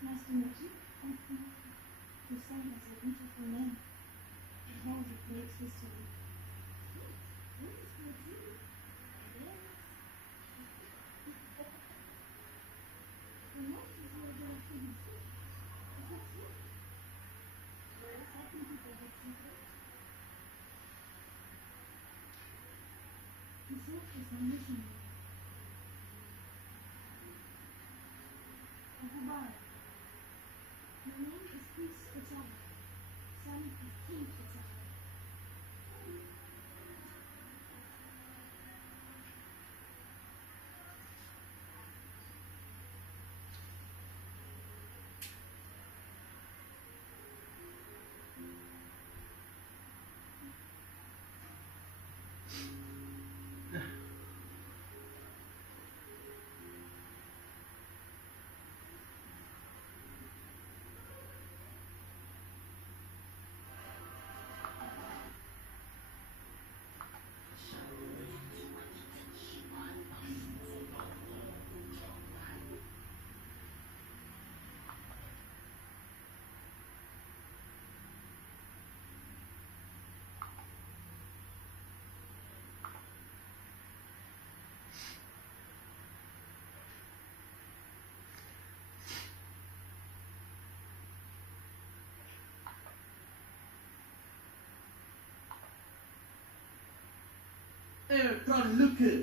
Nice to meet you. Hussein is a beautiful name. It has a great history. What is my dream? And what is your daughter? Is that you? What is happening? His work is unmissionary. Ahubar. The name is Peace Echava, son of King Echava.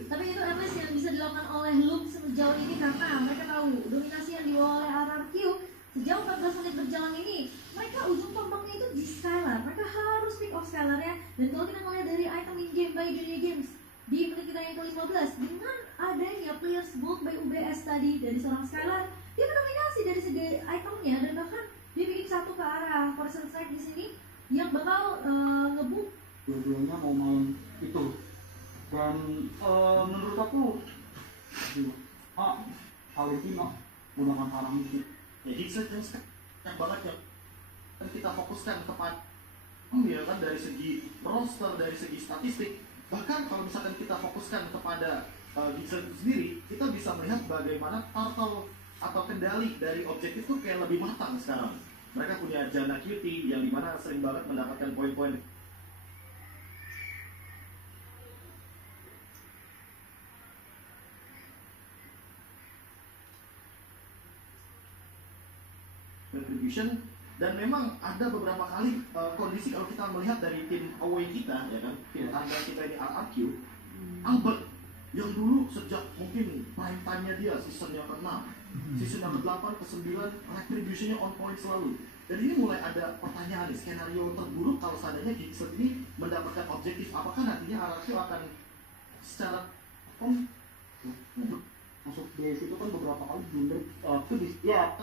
Tapi itu at least yang bisa dilakukan oleh Luke sejauh ini karena mereka tahu dominasi yang dibawa oleh RRQ sejauh 14 menit berjalan ini mereka ujung tombaknya itu di Skylar. Mereka harus pick off Skylar ya. Dan kalau kita ngeliat dari item in-game by Dunia Games di menit kita yang ke-15 dengan adanya Players Gold by UBS tadi dari seorang Skylar, dia mendominasi dari segi itemnya dan bahkan dia bikin satu ke arah Person Strike di sini yang bakal ngebuk dua-duanya mau main itu. Dan menurut aku Valentino menggunakan parameter ya Gixlet yang banget ya kan kita fokuskan kepada ya kan dari segi roster, dari segi statistik, bahkan kalau misalkan kita fokuskan kepada Gixlet sendiri, kita bisa melihat bagaimana turtle atau kendali dari objektif itu kayak lebih matang sekarang. Mereka punya Janna Cutie yang dimana sering banget mendapatkan poin-poin contribution. Dan memang ada beberapa kali kondisi kalau kita melihat dari tim away kita ya kan, tim tandang kita ini RRQ, Albert yang dulu sejak mungkin prime time-nya dia season yang ke-6, season yang ke-8, ke-9 retribution-nya on point selalu. Dan ini mulai ada pertanyaan nih, skenario terburuk kalau seandainya Gixlet ini mendapatkan objektif, apakah nantinya RRQ akan secara masuk DS itu kan beberapa kali blunder ya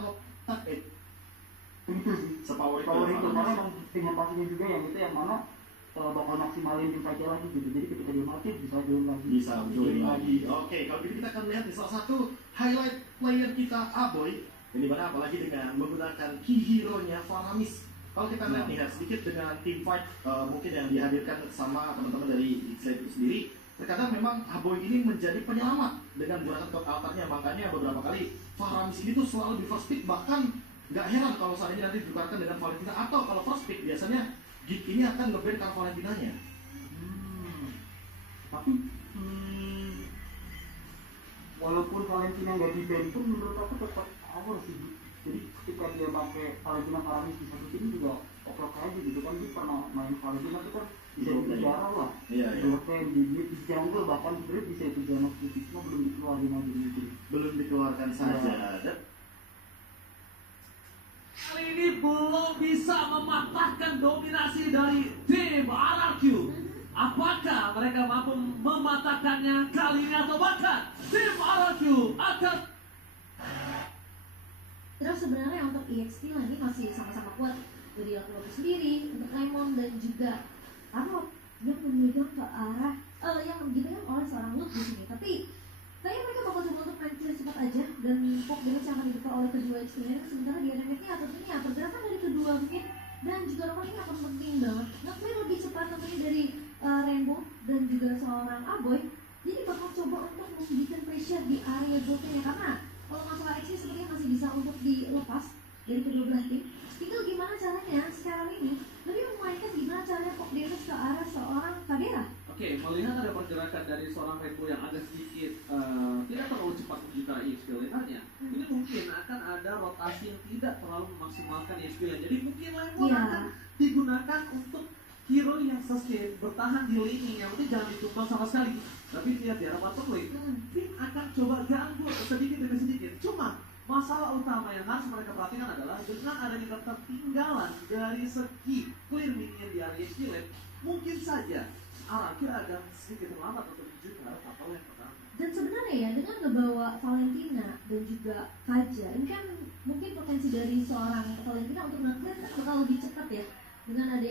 itu sih sepower itu karena emang dengan pastinya juga yang itu yang mana bakal maksimalin tim saja lagi gitu. Jadi ketika dia mati bisa join lagi. Bisa join lagi. Oke, kalau gitu kita akan lihat di salah satu highlight player kita Aboy. Ini mana apalagi dengan menggunakan key hero-nya Faramis. Kalau kita lihat nih sedikit dengan team fight mungkin yang dihadirkan sama teman-teman dari Gixlet itu sendiri. Terkadang memang Aboy ini menjadi penyelamat dengan menggunakan top altarnya. Makanya beberapa kali Faramis ini tuh selalu di first pick, bahkan nggak heran kalau saat ini nanti ditukarkan dengan Valentina, atau kalau first pick biasanya Git ini akan nge-ban karena Valentinanya. Tapi walaupun Valentina nggak di-ban pun menurut aku tetap power sih. Jadi ketika dia pakai Valentina Faramis di satu tim juga oke aja gitu kan. Dia pernah main Valentina itu kan bisa dipenjara lah. Iya. Di jungle bahkan sebenarnya bisa itu Janna Cutie, cuma belum dikeluarin aja gitu. Belum dikeluarkan saja. Kali ini belum bisa mematahkan dominasi dari tim RRQ. Apakah mereka mampu mematahkannya kali ini atau bahkan tim RRQ akan... Terus sebenarnya untuk EXP lagi masih sama-sama kuat dari Laku sendiri, untuk Raymond dan juga Arnold yang memegang ke arah yang dipegang oleh seorang Luke di sini. Tapi kayaknya mereka bakal coba untuk main clear cepat aja dan pop damage yang akan dibuka oleh kedua experience. Sementara di dynamicnya tentunya pergerakan dari kedua mungkin dan juga Roman ini akan penting banget nge-clear lebih cepat tentunya dari Rainbow dan juga seorang Aboy. Jadi bakal coba untuk memberikan pressure di area goalnya karena kalau masalah XP sepertinya masih bisa untuk dilepas dari kedua belah tim. Tinggal gimana caranya sekarang ini lebih memainkan gimana caranya pop damage ke arah seorang Kagera. Oke, melihat ada pergerakan dari seorang Rainbow yang agak sedikit tidak terlalu cepat menjuta EXP linernya, ini mungkin akan ada rotasi yang tidak terlalu memaksimalkan EXP nya. Jadi mungkin Rainbow akan digunakan untuk hero yang sustain, bertahan di laning, yang penting jangan ditumbang sama sekali. Tapi lihat di arah bottom lane, Finn akan coba ganggu sedikit demi sedikit. Cuma masalah utama yang harus mereka perhatikan adalah dengan adanya ketertinggalan dari segi clear minion di area skillet, mungkin saja Arakir agak sedikit terlambat untuk menuju ke arah kapal yang pertama. Dan sebenarnya ya dengan ngebawa Valentina dan juga Kaja, ini kan mungkin potensi dari seorang Valentina untuk nge-clear kan bakal lebih cepat ya dengan ada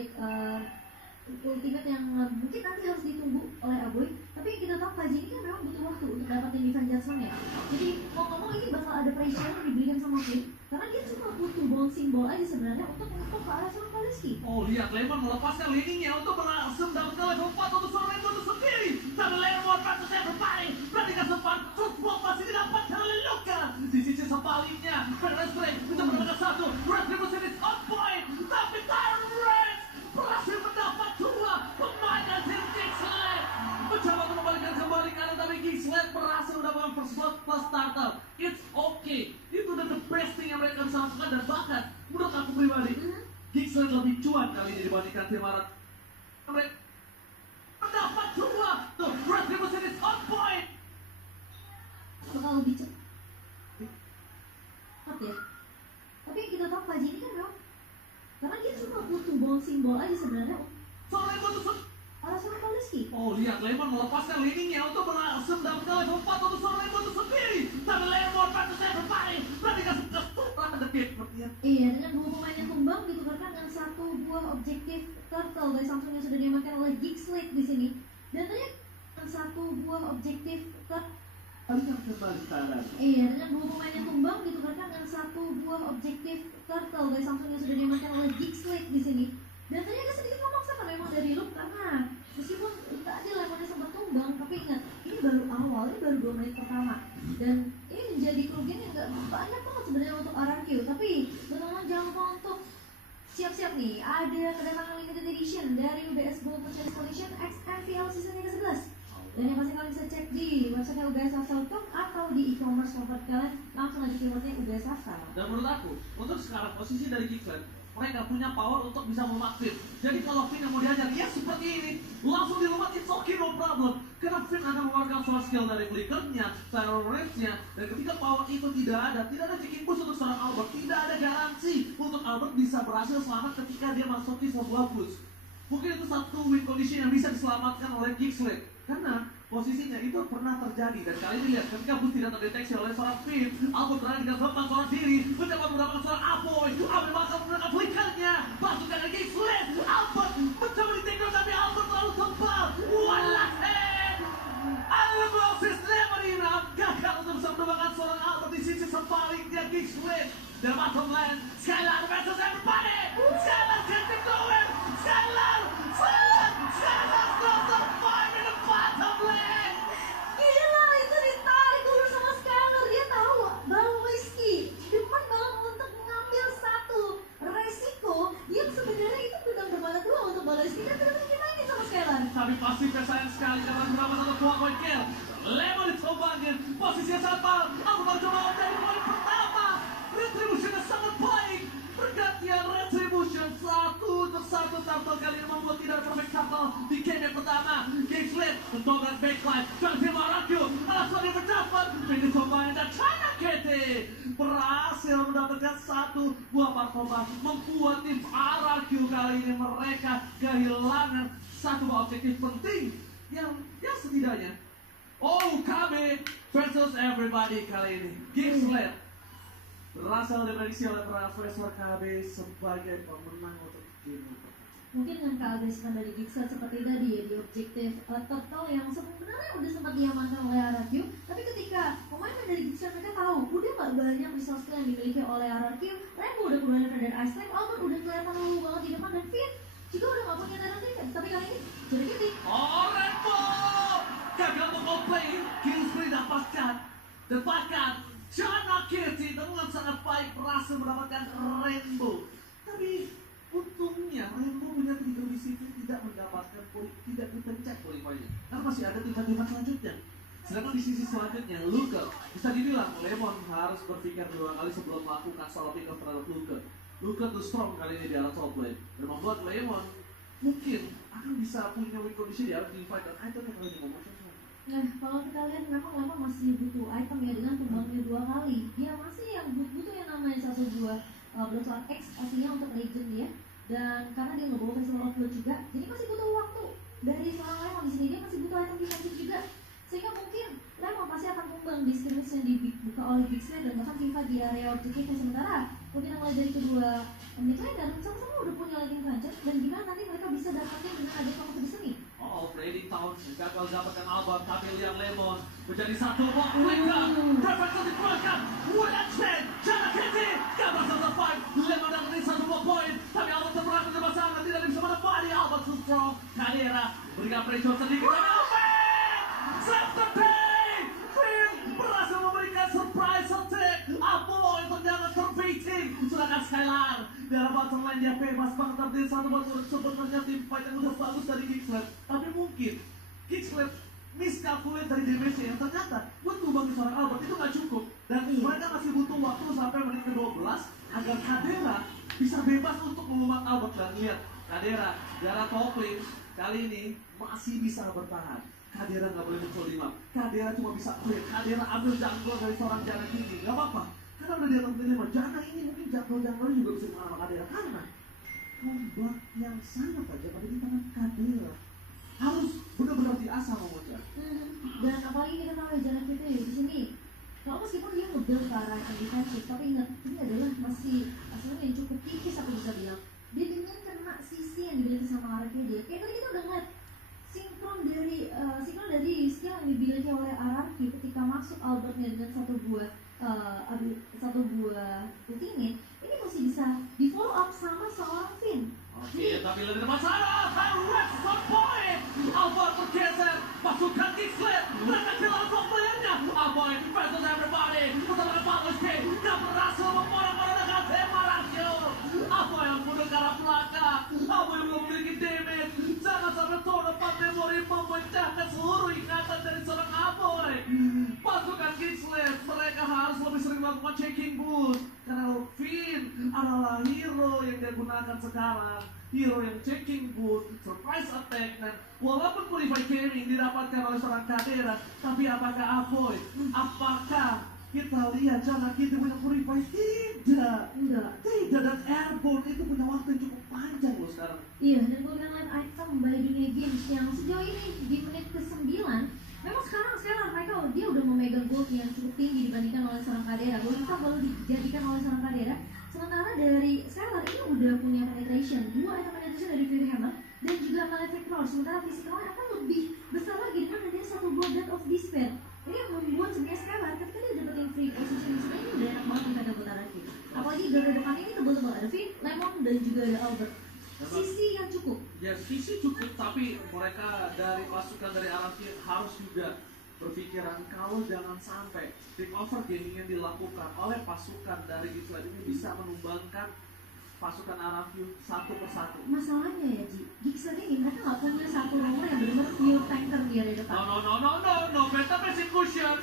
ultimate yang mungkin nanti harus ditunggu oleh Aboy. Tapi kita tahu Kaji ini kan memang butuh waktu untuk dapatin defense judgment-nya. Jadi mau ngomong ini bakal ada pressure yang diberikan sama Finn karena dia cuma butuh bouncing ball aja sebenarnya untuk ke arah seorang Kaliski. Oh lihat, Lemon melepaskan laningnya untuk berhasil mendapatkan level 4 untuk seorang Lemon itu sendiri. Tapi Lemon versus everybody, perhatikan sempat football masih didapatkan oleh Luka. Di sisi sebaliknya, Fernandez bisa mendapatkan satu, Retribution is on point. Tapi Tyron Reigns berhasil mendapat dua pemain dari tim Kingsland. Mencoba untuk membalikan kembali karena tapi Kingsland berhasil mendapatkan first blood plus starter. It's okay, itu udah the best thing yang mereka bisa lakukan. Dan bahkan menurut aku pribadi, Kingsland lebih cuan kali ini dibandingkan tim Arat. Mereka mendapat dua, tuh Retribution is on point. Bakal lebih cepat ya. Tapi yang kita tahu Kaji ini kan memang karena dia cuma butuh bouncing ball aja sebenarnya Soalnya itu arah seorang Kaliski. oh lihat, Lemon melepaskan laningnya untuk berhasil mendapatkan level 4 untuk seorang Lemon itu sendiri. Tapi Lemon versus everybody, perhatikan setelah detik. Iya, dengan dua pemain yang tumbang ditukarkan dengan satu buah objektif turtle dari Samsung yang sudah diamankan oleh Geekslate di sini. Dan tadi dengan satu buah objektif Alihkan kembali kanan. Iya, dengan dua pemain yang tumbang ditukarkan dengan satu buah objektif turtle dari Samsung yang sudah diamankan oleh Geekslate di sini. Dan tadi agak sedikit memaksakan memang dari Luke karena meskipun tadi Lemonnya sempat tumbang, tapi ingat ini baru awal, ini baru 2 menit pertama. Dan ini menjadi kerugian yang gak banyak banget sebenarnya untuk RRQ. Tapi teman-teman jangan lupa untuk siap-siap nih, ada kedatangan limited edition dari UBS Gold Merchant Collection XMPL season yang ke-11. Dan yang pasti kalian bisa cek di website ubsasal.com atau di e-commerce favorit kalian, langsung aja keywordnya UBS Asal. Dan menurut aku, untuk sekarang posisi dari Kingsland, mereka punya power untuk bisa memaksin. Jadi kalau Finn yang mau diajar, ya seperti ini, langsung dilumat, it's okay, no problem. Karena Finn akan mengeluarkan source skill dari Flickernya, Tyron Reigns-nya, dan ketika power itu tidak ada check push untuk seorang Albert, tidak ada garansi untuk Albert bisa berhasil selamat ketika dia masuki sebuah push. Mungkin itu satu win condition yang bisa diselamatkan oleh Kingsland. Karena posisinya itu pernah terjadi dan kali ini lihat ketika bus tidak terdeteksi oleh seorang Finn, Albert berada dengan tentang seorang diri, mencoba mendapatkan seorang Aboy, Aboy bakal menggunakan flickernya, pasukan dari Kingsland, Albert mencoba di-take tapi Albert terlalu tebal, walah Albert Moses Lemonina gagal untuk bisa mendapatkan seorang Albert di sisi sebaliknya Kingsland. Dan bottom lane, Skylar versus everybody, Skylar can keep going, Skylar still survive in the bottom lane. Gila, itu ditarik dulu sama Skylar. Dia tahu bahwa Rizky demen banget untuk mengambil satu resiko yang sebenarnya itu udah bermana dua untuk balas Rizky dan ternyata dimainin sama Skylar. Tapi pasti sayang sekali karena berapa satu point kill. Lemon dicobakan, posisinya sangat mal. Aku mau coba dari poin pertama. Retributionnya sangat baik. Pergantian Retribution 1-1 turtle kali ini membuat tidak perfect couple di game yang pertama. Kingsland mencoba backline dan tim RRQ alasan yang berdapat ini cobain dan China Kitty berhasil mendapatkan satu buah performa membuat tim RRQ kali ini mereka kehilangan satu buah objektif penting yang setidaknya KB versus everybody kali ini. Kingsland berasal diprediksi oleh Profesor KB sebagai pemenang untuk game pertama. Mungkin dengan keagresan dari Gixel seperti tadi ya di objektif turtle yang sebenarnya udah sempat diamankan oleh RRQ, tapi ketika pemain dari Gixel mereka tahu udah gak banyak resource skill yang dimiliki oleh RRQ. Rainbow udah keluarin dari Ice Time, Albert udah kelihatan lalu banget di depan, dan Finn juga udah gak punya talent defense. Tapi kali ini jadi Kitty Rainbow gagal untuk play, Kingsbury dapatkan China Kitty dengan sangat baik berhasil mendapatkan Rainbow. Tapi untungnya Rainbow punya trigger di situ tidak mendapatkan poin, tidak dipencet poin-poinnya karena masih ada tingkat-tingkat selanjutnya. Sedangkan di sisi selanjutnya Luka bisa dibilang Lemon harus berpikir 2 kali sebelum melakukan solo pick up terhadap Luka. Luka tuh strong kali ini di atas top lane dan membuat Lemon mungkin akan bisa punya win condition di RT fight dan item yang lagi ngomong. Nah, kalau kita lihat memang Lemon masih butuh item ya dengan kembangnya 2 kali. Dia masih yang butuh yang namanya 1 buah Bloodline X pastinya untuk Legend ya. Dan karena dia nggak bawa Festival of Blood juga, jadi masih butuh waktu dari seorang Lemon di sini. Dia masih butuh item defensif juga, sehingga mungkin Lemon pasti akan tumbang di skirmish yang dibuka oleh Big Sled dan bahkan Viva di area objektif. Sementara mungkin mulai dari kedua midlane dan sama-sama udah punya Lightning Puncher, dan gimana nanti mereka bisa dapatin dengan ada Song of the Semi. Oh, Brady Town gagal dapatkan Albert, tapi lihat Lemon menjadi satu block mereka. Perfect dikeluarkan, Will extend, Jana Kitty, gagal selesai fight. Lemon dapat 1 block point, tapi Albert terperang di pasangan, tidak bisa menepati Albert too strong. Kadera berikan pressure sedikit, tapi Albert save the day. Finn berhasil memberikan surprise attack. Apoy ternyata terbeating, sedangkan Skylar di arah bottom line dia bebas banget terjadi 1 block. Sebenarnya tim fight yang udah bagus dari Kickslap, tapi mungkin Kickslap miscalculate dari damage yang ternyata buat ngubangin seorang Albert itu nggak cukup, dan mereka masih butuh waktu sampai menit ke-12 agar Kadera bisa bebas untuk melumat Albert. Dan lihat Kadera darah toppling kali ini masih bisa bertahan. Kadera nggak boleh muncul di map, Kadera cuma bisa clear. Kadera ambil jungle dari seorang Jana ini, nggak apa-apa karena udah di atas lima. Jana ini mungkin jungle juga bisa mengalahkan Kadera karena combat yang sangat tajam ada di tangan Kadera. Harus benar-benar diasah mengucap. Dan apalagi kita tahu Jana kita ya di sini. Kalau meskipun dia nge-build ke arah yang defensif, tapi ingat ini adalah masih asalnya yang cukup tipis aku bisa bilang. Dia dengan kena sisi yang dimiliki sama RRQ. Kayak tadi kita udah ngeliat sinkron dari skill yang dimiliki oleh RRQ ketika masuk Albertnya dengan satu buah ultimate, ini masih bisa di follow up sama seorang Finn. Oke, tapi lebih masalah, Red Sword Point. Albert bergeser, pasukan Kickslap, mereka kehilangan top playernya. Alboy versus everybody, bersama Paulus K, gak berhasil memorong-morong dengan tema Rakyo. Alboy yang mundur ke arah belakang, Alboy yang belum memiliki damage. Jangan sampai tahun depan memori memecahkan seluruh ingatan dari seorang Alboy. Pasukan Kickslap, mereka harus lebih sering melakukan checking boost, karena Finn adalah hero yang dia gunakan sekarang. Hero yang checking boost, surprise attack, dan walaupun Purify Gaming didapatkan oleh seorang Kadera, tapi apakah Apoy? Apakah kita lihat Jana kita punya Purify? Tidak, dan Airborne itu punya waktu yang cukup panjang loh sekarang. Iya, dan gue lihat item by Dunia Games yang sejauh ini di menit ke-9 memang sekarang mereka dia udah memegang gold yang cukup tinggi dibandingkan oleh seorang Kadera. Gold itu baru dijadikan oleh seorang Kadera. Sementara dari Skylar ini udah punya penetration, 2 item penetration dari Fury Hammer dan juga Malefic Roar. Sementara physical akan lebih besar lagi dengan adanya 1 buah Death of Despair. Ini yang membuat sebenarnya Skylar ketika dia dapetin free position sebenarnya ini udah enak banget kita buat RRQ. Apalagi dari depan ini tebel-tebel ada Finn, Lemon dan juga ada Albert. Sisi yang cukup. Ya, sisi cukup, tapi mereka dari pasukan dari RRQ harus juga berpikiran kalau jangan sampai take over gaming yang dilakukan oleh pasukan dari Kickslap ini bisa menumbangkan pasukan RRQ satu persatu. Masalahnya ya Ji, Kickslap ini mereka nggak punya satu nomor yang benar-benar pure tanker di area depan. No, beta persecution.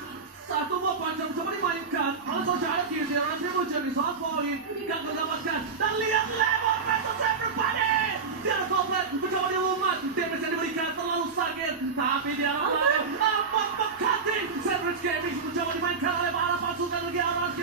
Satu buah panjang coba dimainkan oleh saudara kiri RRQ menjadi soal poin, gak mendapatkan, dan lihat Lemon versus everybody. Dia ada komplet, mencoba dilumat, damage yang diberikan terlalu sakit, tapi di arah belakang Amat Mekati. Sandwich Gaming mencoba dimainkan oleh para pasukan lagi RRQ,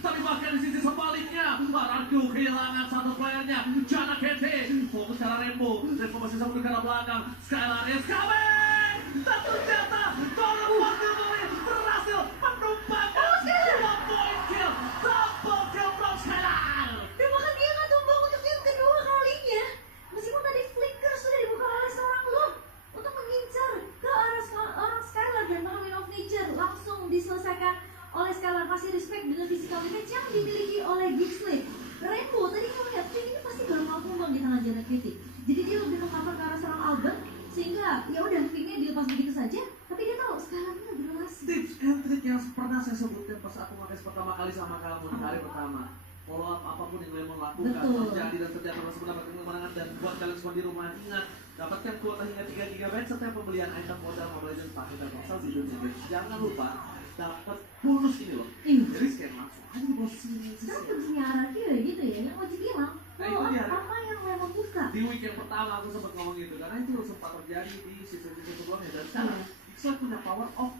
tapi bahkan di sisi sebaliknya RRQ kehilangan satu playernya. Jana Kete fokus ke arah Rainbow masih sama ke arah belakang. Skylar is coming, dan ternyata Donald Montgomery berhasil menumbangkan 2 point kill, double kill from Skylar. Dan bahkan dia nggak tumbang untuk yang kedua kalinya. Meskipun tadi flicker sudah dibuka oleh seorang Lord untuk mengincar ke arah orang Skylar, dan bahkan Wheel of Nature langsung diselesaikan oleh Skylar. Kasih respect dengan physical damage yang dimiliki oleh Kickslap. Rainbow tadi kamu lihat Finn ini pasti bakal tumbang di tangan Jana Kritik. Jadi dia lebih mengcover ke arah seorang Albert, sehingga ya udah Finnnya dilepas begitu saja. Tapi dia tahu Skylar ini lebih luas. Tips and trick yang pernah saya sebutkan pas aku pakai pertama kali sama kamu di hari pertama. Follow up apapun yang Lemon lakukan terjadi terus mendapatkan kemenangan, dan buat kalian semua di rumah ingat dapatkan kuota hingga 3 GB setiap pembelian item modal Mobile Legends pakai Telkomsel di dunia. Jangan lupa dapat bonus ini loh. Jadi scan langsung aja di bawah sini. Sekarang fungsinya RRQ ya gitu ya, yang wajib bilang Nah itu dia. Apa yang Lemon buka? Di week yang pertama aku sempat ngomong gitu karena itu sempat terjadi di season-season sebelumnya dan sekarang Pixel punya power of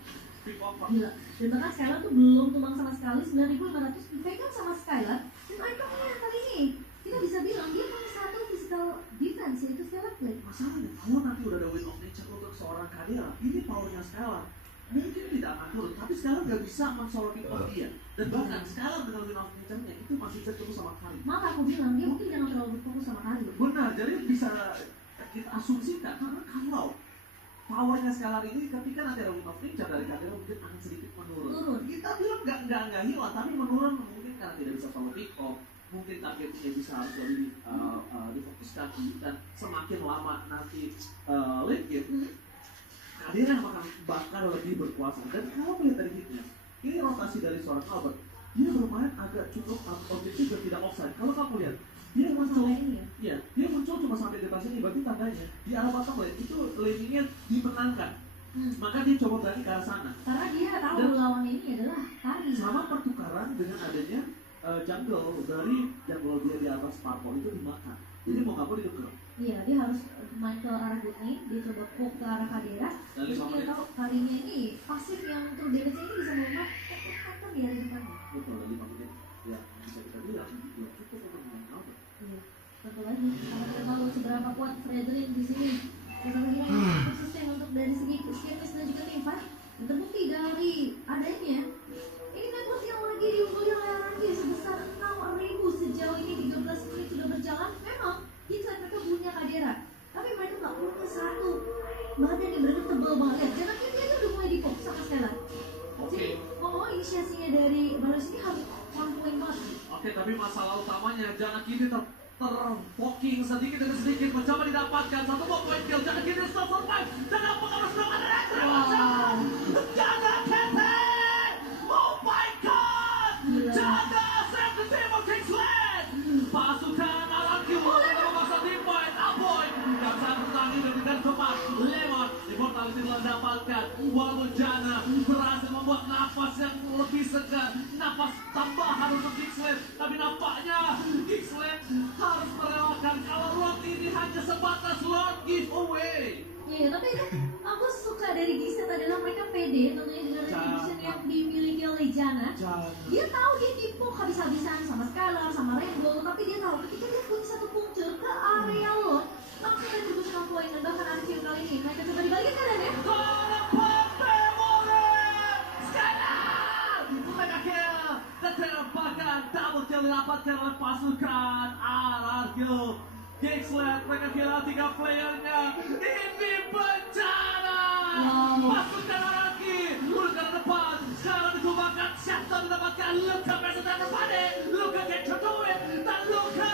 pick over. Gila. Dan bahkan Skylar tuh belum tumbang sama sekali, 9.500 dipegang sama Skylar. Dan itemnya kali ini kita bisa bilang dia punya satu physical defense, yaitu Skylar Blade. Masalahnya kalau nanti udah ada win of nature untuk seorang Kadira, ini powernya Skylar mungkin tidak akan turun, tapi Skylar gak bisa men-solo pick off dia. Dan bahkan Skylar dengan win of nature-nya itu masih bisa ketemu sama Kali. Malah aku bilang dia mungkin jangan terlalu berfokus sama Kali. Benar, jadi bisa kita asumsikan karena kalau powernya Skylar ini ketika nanti ada win of nature dari Kadira mungkin akan sedikit menurun. Kita bilang nggak hilang, tapi menurun mungkin karena tidak bisa solo pick off. Mungkin targetnya bisa harus lebih difokuskan dan semakin lama nanti late game Kadira bakal lebih berkuasa. Dan kalau melihat dari hitnya, ini rotasi dari seorang Albert, dia bermain agak cukup objektif dan tidak offside. Kalau kamu lihat, dia muncul, ya, dia muncul cuma sampai di atas ini, berarti tandanya di arah bottom lane itu lane-nya dimenangkan. Maka dia coba berani ke arah sana. Karena dia tahu lawan ini adalah Kali. Sama pertukaran dengan adanya jungle dari jungle dia di atas purple itu dimakan. Jadi mau nggak mau ditukar. Iya, dia harus main ke arah Whitney, dia coba poke ke arah Kadira. Terus dia tahu Kalinya ini pasif yang untuk damage ini bisa mengangkat attack di arah depannya. Betul, dari pakai ya bisa kita bilang ya cukup untuk main Albert. Iya, tentu lagi. Karena kita tahu seberapa kuat Fredrin di sini. Kita kira konsisten untuk dari segi skills dan juga team fight. Dan terbukti dari adanya ini network yang lagi diungguli oleh Araki sebesar 6.000 sejauh ini 13 menit sudah berjalan. Memang kita mereka punya Kadira, tapi mereka nggak punya satu badan yang benar tebal banget. Jangan dia udah mulai difokus sama Skylar. Jadi ngomong inisiasinya dari Balas ini harus on point banget. Oke, tapi masalah utamanya jangan kini terpoking sedikit demi sedikit mencoba didapatkan satu point kill. Jangan kini stop survive dan apa harus melakukan Wow. Jaga Kete! Oh my god! Jaga save the team of Kingsland! Pasukan Araki mulai memaksa tim point. Aboy dan saat bertanding dengan cepat Lemon immortality telah dapatkan. Walaupun Jana berhasil membuat nafas yang lebih segar, nafas tambahan untuk Kingsland, tapi nampaknya Kingsland harus merelakan kalau round ini hanya sebatas Lord giveaway. Iya, tapi itu aku suka dari Gixet adalah mereka pede tentunya dengan retribution yang dimiliki oleh Jana. Dia tahu dia tipu habis-habisan sama Skylar, sama Rainbow, tapi dia tahu ketika dia punya satu muncul ke area Lord, langsung retribution point dan bahkan akhir kali ini mereka coba dibalikin keadaannya. Skylar! Mega kill! Dan terlepaskan double kill didapatkan oleh pasukan RRQ. Kingsland mereka kira 3 playernya. Ini bencana! Pasukan RRQ udah ke depan. Sekarang dikembangkan Shatter didapatkan Luka versus Everybody. Luka get to do it. Dan Luka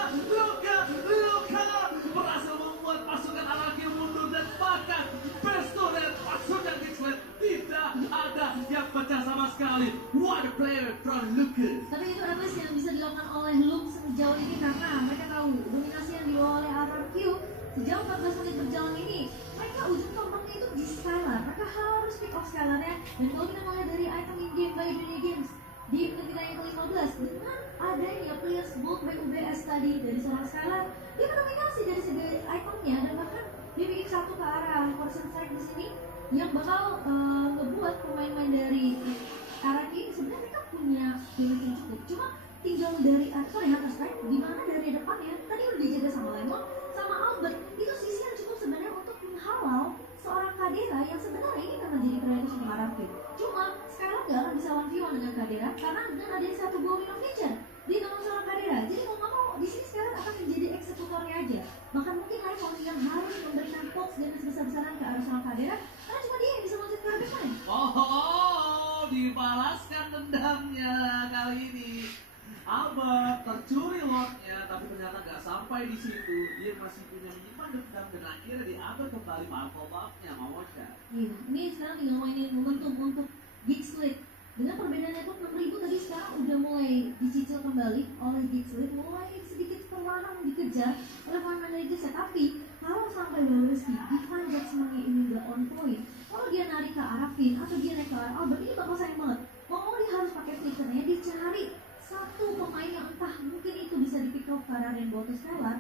berhasil membuat pasukan RRQ mundur dan bahkan Besto dan pasukan Kingsland tidak ada yang pecah sama sekali. What a player from Lucas. Tapi itu adalah yang bisa dilakukan oleh Luke sejauh ini karena mereka tahu dominasi yang dibawa oleh RRQ sejauh 14 menit berjalan ini. Mereka ujung tombaknya itu di Skylar. Mereka harus pick off Skylar-nya. Dan kalau kita melihat dari item in-game by Dunia Games di menit kita yang ke-15 dengan adanya players bold BUBS tadi dari seorang Skylar, dia mendominasi dari segi itemnya dan bahkan dia bikin satu ke arah Horizon Strike di sini yang bakal ngebuat pemain-pemain dari RRQ ini sebenarnya mereka punya damage yang cukup. Cuma tinggal dari Hunter Strike di mana dari depannya tadi udah dijaga sama Lemon sama Albert. Itu sisi yang cukup sebenarnya untuk menghalau seorang Kadira yang sebenarnya ini akan menjadi prioritas untuk RRQ. Cuma Skylar gak akan bisa 1v1 dengan Kadira karena dengan adanya satu buah Win of Nature di tangan seorang Kadira. Jadi mau nggak mau di sini Skylar akan menjadi eksekutornya aja. Bahkan mungkin Lemon yang harus memberikan box dan sebesar-besaran ke arah seorang Kadira karena cuma dia yang bisa loncat ke arah depan. Dibalaskan dendamnya kali ini. Albert tercuri lotnya, tapi ternyata nggak sampai di situ. Dia masih punya menyimpan dendam dan akhirnya diambil kembali markobaknya Mamocha. Iya, ini sekarang tinggal mainin momentum untuk Geekslit. Dengan perbedaan network 6.000 tadi sekarang udah mulai dicicil kembali oleh Geekslit, mulai sedikit perlahan dikejar oleh pemain dari Geekslit. Tapi kalau sampai Waleski Divine Judgment-nya ini nggak on point, kalau dia narik ke arah Finn atau dia naik ke arah Albert, ini bakal sayang banget. Mau dia harus pakai flickernya, dicari satu pemain yang entah mungkin itu bisa di pick up karena Rainbow atau Skylar,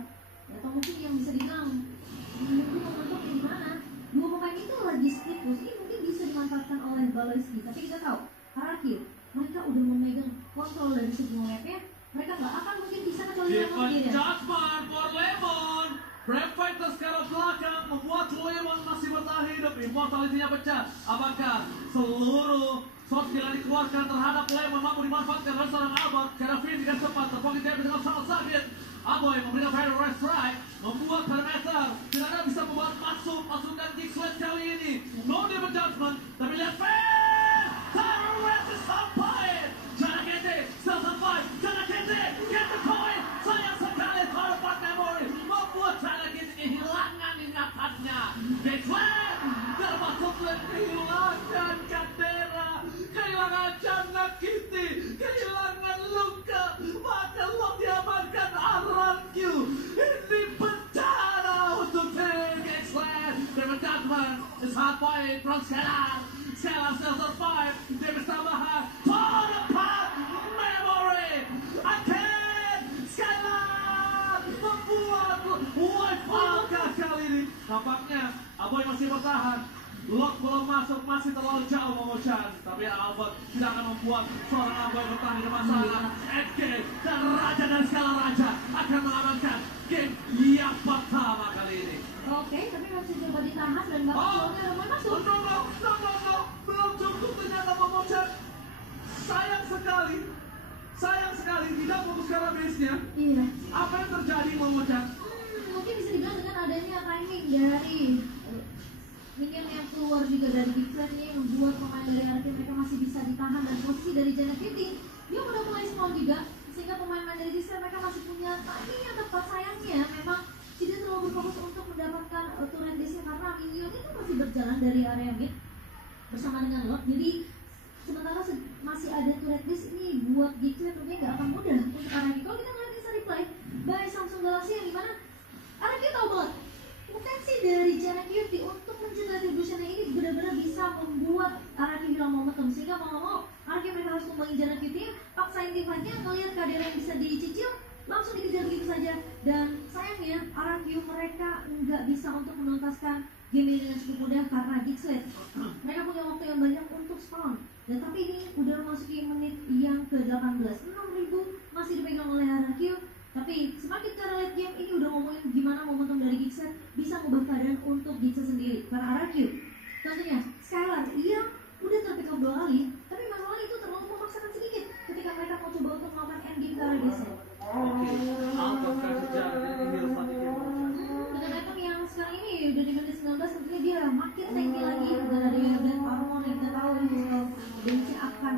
atau mungkin yang bisa dibilang mungkin momentum di mana dua pemain itu lagi split push, ini mungkin bisa dimanfaatkan oleh Baloyski. Tapi kita tahu RRQ mereka udah memegang kontrol dari segi mapnya, mereka nggak akan mungkin bisa kecuali dengan Different kiri. judgment for Lemon. Brave Fighters ke arah belakang membuat Lemon masih bertahan hidup. Immortality-nya pecah. Apakah seluruh shot yang dikeluarkan terhadap Lemon mampu dimanfaatkan oleh seorang Albert? Karena Finn tidak sempat terpoket damage dengan sangat sakit. Aboy memberikan fire right strike, membuat parameter tidak ada bisa membuat masukkan Geekslet kali ini. No different judgment, tapi lihat Finn! Taruh sampai Jana Kente, still survive. Jana Kente, get the coin. Sayang sekali Horvat Memory membuat Jana Kente kehilangan ingatannya. Geekslet termasuk kehilangan Kadera, kehilangan Jana Kente, kehilangan Luka. Maka Lok diamankan RRQ. Ini bencana untuk tim Geekslet. Different judgment is halfway from Skelar. Skelar still survive. Damage tambahan. Torn apart. Memory. Again. Skelar membuat wipe kali ini. Nampaknya Aboy masih bertahan. Lock belum masuk, masih terlalu jauh Momochan. Tapi Albert tidak akan membuat seorang Aboy bertahan di depan sana. NK dan Raja dan Skala Raja akan mengamankan game yang pertama kali ini. Oke, tapi masih coba ditahan dan bakal flownya lumayan masuk. No. Belum cukup ternyata Momochan. Sayang sekali tidak fokus ke arah base-nya. Iya. Apa yang terjadi Momochan? Mungkin bisa dibilang dengan adanya timing dari minion yang keluar juga dari Big Flat ini membuat pemain dari RRQ mereka masih bisa ditahan, dan posisi dari Janet Kitty dia udah mulai spawn juga, sehingga pemain-pemain dari Gixlet mereka masih punya timing yang tepat. Sayangnya memang tidak terlalu berfokus untuk mendapatkan turret base-nya karena minion itu masih berjalan dari area mid bersama dengan Lot. Jadi sementara masih ada turret base ini buat Gixlet tentunya nggak akan mudah untuk RRQ. Kalau kita ngeliat instant replay by Samsung Galaxy yang dimana RRQ tahu banget potensi dari Jana Cutie untuk mencegah retribution ini benar-benar bisa membuat RRQ hilang momentum, sehingga mau nggak mau RRQ mereka harus kembali Jana Cutie, paksain tim fight-nya, ngelihat Kadera yang bisa dicicil, langsung dikejar begitu saja. Dan sayangnya RRQ mereka nggak bisa untuk menuntaskan game ini dengan cukup mudah karena Gixlet mereka punya waktu yang banyak untuk spawn. Dan tapi ini udah memasuki menit yang ke-18, 6.000 masih dipegang oleh RRQ. Tapi semakin cara late game ini udah ngomongin gimana momentum dari Gixlet bisa mengubah keadaan untuk Gixlet sendiri. Karena RRQ tentunya Skylar yang udah terpick up 2 kali, tapi masalahnya itu terlalu memaksakan sedikit ketika mereka mau coba untuk melakukan endgame ke arah Gixlet. Oke, Albert Raja ini hero statiknya. Dengan item yang sekarang ini udah di menit 19, tentunya dia makin tanky lagi dan ada Black Armor yang kita tahu ini benci akan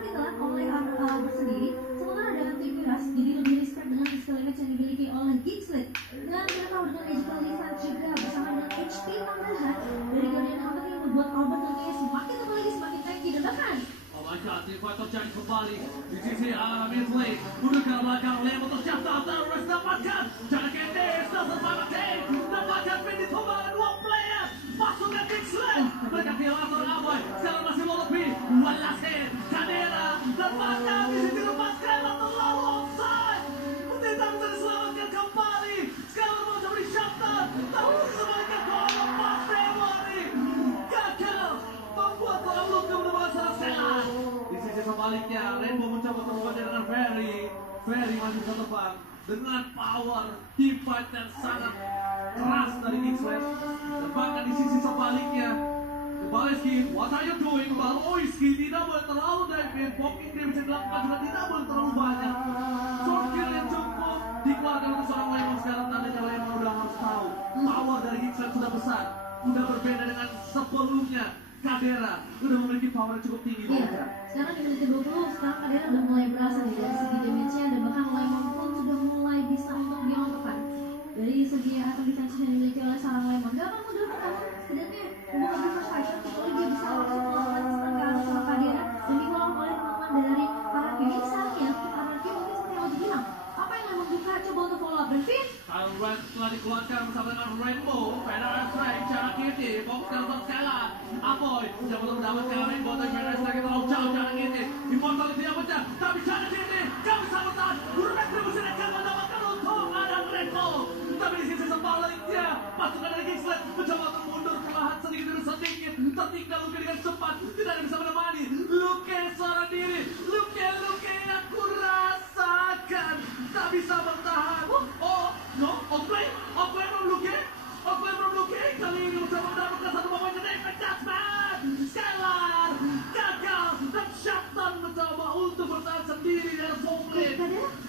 ditelan oleh Albert sendiri. Sementara ada antivirus, jadi lebih respect dengan skill damage yang dimiliki oleh Gixlet. Dan kita tahu dengan magical defense juga bersama dengan HP tambahan dari Guardian Helmet ini membuat Albert tentunya semakin lagi semakin tanky dan bahkan Oh my god, tim fight terjadi kembali di sisi mid lane. Mundur ke belakang, Lemo terjatuh, terus dapatkan Jana Kente, still survive dapatkan Finn ditumbangkan 2 player. Masukkan Gixlet, mereka kehilangan seorang Aboy. Sekarang masih mau lebih, one last hit. Kadera, lepaskan, di sini lepaskan, terlalu offside. Tidak bisa diselamatkan kembali. Sekarang mau coba di-shutdown, tapi sebaliknya Horvat Memory gagal membuat orang luka menemukan seorang Stella. Di sisi sebaliknya, Rainbow mencoba terbang dengan Ferry masih bisa terbang dengan power team fight yang sangat keras dari Gixlet. Dan bahkan di sisi sebaliknya, Baloyski, what are you doing? Baloyski tidak boleh terlalu dive-in, poking dia bisa dilakukan juga tidak boleh terlalu banyak. Short kill yang cukup dikeluarkan untuk seorang Lemon. Sekarang tandanya Lemon udah harus tahu power dari Gixlet sudah besar, udah berbeda dengan sebelumnya. Kadera udah memiliki power yang cukup tinggi. iya, sekarang di menit ke-20, sekarang Kadera udah mulai berasa nih dari segi damage-nya, dan bahkan Lemon pun sudah mulai bisa untuk dilakukan dari segi atas defense yang dimiliki oleh seorang Lemon. Gak akan mudah pertama, setidaknya membuka reverse fighter, kecuali dia bisa langsung melakukan instant ke arah seorang Kadera dan dilakukan oleh teman-teman dari RRQ. Ini misalnya RRQ mungkin seperti yang Oji bilang, apa yang Lemon buka coba untuk follow up, dan Finn Kyle Red telah dikeluarkan bersama dengan Rainbow, Federer Strike, Jana Kitty, box ke atas Skylar, Aboy Aboy mencoba untuk mendapatkan Rainbow dan Mereka lagi terlalu jauh jarak ini. Immortal tidak pecah, tapi jarak ini gak bisa bertahan. Guru retribusi akan mendapatkan untung ada Rainbow. Tapi di sisi sebaliknya, pasukan dari Kingsland mencoba untuk mundur perlahan sedikit demi sedikit. Tertinggal Luke dengan cepat, tidak ada bisa menemani. Luke seorang diri, Luke yang kurasakan tak bisa bertahan. Oh, no, outplay from Luke. Outplay from Luke kali ini mencoba mendapatkan satu momen efek judgment. Skylar gagal dan Shafton mencoba untuk bertahan sendiri dengan Foglin.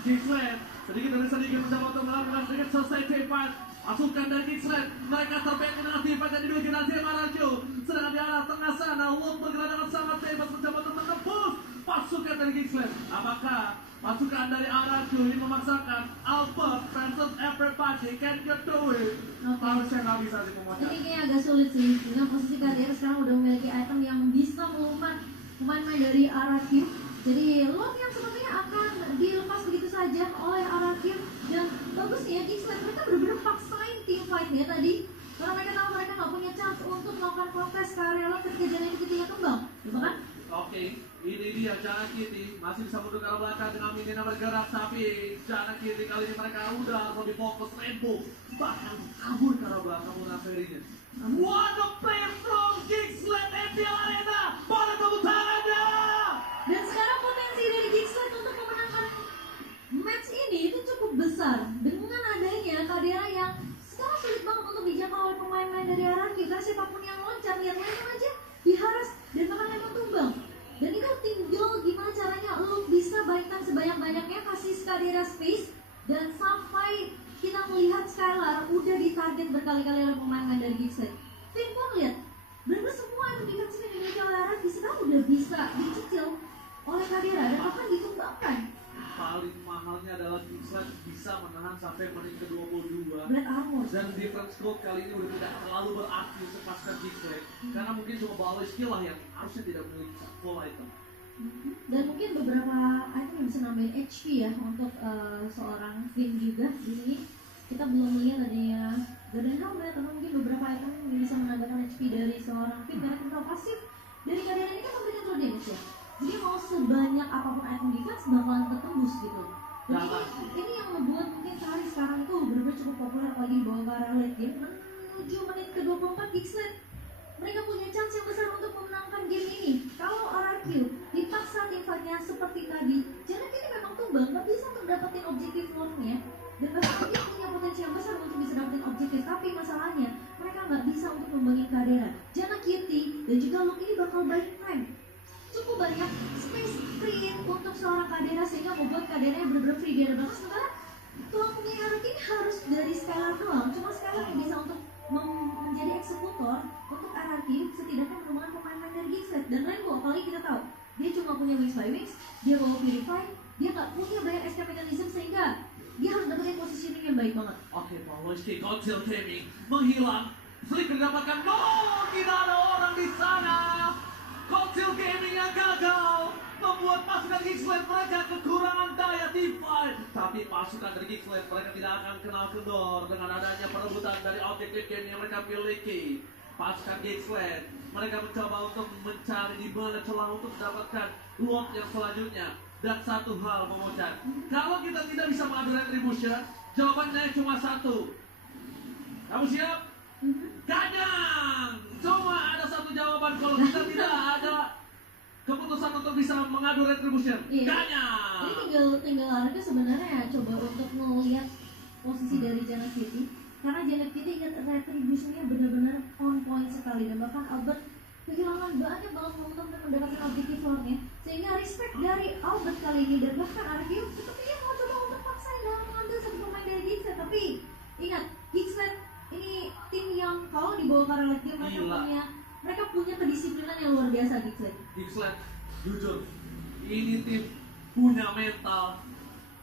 Kingsland sedikit demi sedikit mencoba untuk melakukan sedikit selesai tepat. Pasukan dari Kingsland mereka terbaik dengan aktifan yang dimiliki dari Tim Araju. Sedangkan di arah tengah sana Luke bergerak dengan sangat bebas mencoba untuk menembus pasukan dari Kingsland. Apakah pasukan dari Araju ini memaksakan Albert versus everybody can you do it? Harusnya nggak bisa sih memocah. Ini kayaknya agak sulit sih dengan posisi KDR sekarang udah memiliki item yang bisa melumpat pemain-pemain dari Araju. Jadi Luke yang sepertinya akan dilepas begitu saja oleh Araju. Dan bagusnya Kingsland mereka benar-benar paksain team fight-nya tadi karena mereka tahu mereka nggak punya chance untuk melakukan kontes ke area lain ketika jalan kita kembang, gitu kan? Oke, ini dia Jana Kitty masih bisa mundur ke arah belakang dengan Minina bergerak, tapi Jana Kitty kali ini mereka udah lebih fokus Rainbow bahkan kabur ke arah belakang menaferinya. What a play from Kingsland MPL Arena, pada tepuk tangannya. Dan sekarang potensi dari Kingsland untuk memenangkan match ini itu cukup besar dengan adanya Kadera yang sekarang sulit banget untuk dijangkau oleh pemain-pemain dari Araki karena siapapun yang loncat lihat mereka aja diharas dan bahkan memang tumbang. Dan itu tinggal gimana caranya lu bisa baikkan sebanyak-banyaknya kasih Kadera space dan sampai kita melihat Skylar udah ditarget berkali-kali oleh pemain-pemain dari Kingsland. Tim pun lihat benar-benar semua yang defensive yang dimiliki oleh Araki sekarang udah bisa dicicil oleh Kadera dan akan ditumbangkan. Paling mahalnya adalah Kingsland bisa menahan sampai menit ke-22. Black Armor. Dan difference scope kali ini udah tidak terlalu berarti untuk pasukan Kingsland. Karena mungkin cuma bawa skill lah yang harusnya tidak memiliki full item. Dan mungkin beberapa item yang bisa nambahin HP ya untuk seorang Finn juga di sini. Kita belum melihat adanya Golden Helmet atau mungkin beberapa item yang bisa menambahkan HP dari seorang Finn karena kita tahu pasif dari Kadera ini kan memberikan low damage ya. Jadi mau sebanyak apapun item defense bakalan ketembus gitu. Dan ini yang membuat mungkin Kari sekarang itu benar-benar cukup populer apalagi di bawah arah late game. Menuju menit ke-24 Kingsland mereka punya chance yang besar untuk memenangkan game ini. Kalau RRQ dipaksa tim fight-nya seperti tadi, Janet ini memang tumbang, gak bisa untuk dapetin objektif lord-nya. Dan bahkan dia punya potensi yang besar untuk bisa dapetin objektif, tapi masalahnya mereka gak bisa untuk membangin Kadera. Janet Kitty dan juga Luke ini bakal buying time. Cukup banyak space free untuk seorang Kadera sehingga membuat Kadera yang benar-benar free di area belakang. Sementara tulang punya RRQ ini harus dari Skylar doang, cuma Skylar yang bisa untuk menjadi eksekutor untuk RRQ setidaknya menemukan pemain-pemain dari Kingsland. Dan Rainbow apalagi kita tahu dia cuma punya Wings by Wings, dia bawa Purify, dia nggak punya banyak escape mechanism sehingga dia harus dapetin positioning yang baik banget. Oke, Pawlowski, Council Gaming menghilang. Flick mendapatkan tidak ada orang di sana. Council Gaming yang gagal membuat pasukan Kingsland mereka kekurangan daya defense. Tapi pasukan dari Kingsland mereka tidak akan kenal kendor dengan adanya perebutan dari objektif game yang mereka miliki. Pasukan Kingsland mereka mencoba untuk mencari di mana celah untuk mendapatkan lot yang selanjutnya. Dan satu hal Momochan, kalau kita tidak bisa mengadu retribution, jawabannya cuma satu. Kamu siap? Kanyang! Cuma ada satu jawaban kalau kita tidak ada keputusan untuk bisa mengadu retribution. Iya. Kanyang! Ini tinggal Arga sebenarnya coba untuk melihat posisi dari Janet Kitty. Karena Janet Kitty ingat retributionnya benar-benar on point sekali. Dan bahkan Albert kehilangan banyak banget momentum untuk mendapatkan objektif lordnya. Sehingga respect dari Albert kali ini. Dan bahkan Arga sepertinya mau coba untuk paksain dalam mengambil satu pemain dari Kingsland. Tapi ingat, Kingsland ini tim yang kalau dibawa ke arah game mereka punya kedisiplinan yang luar biasa Kingsland. Kingsland, jujur, ini tim punya mental,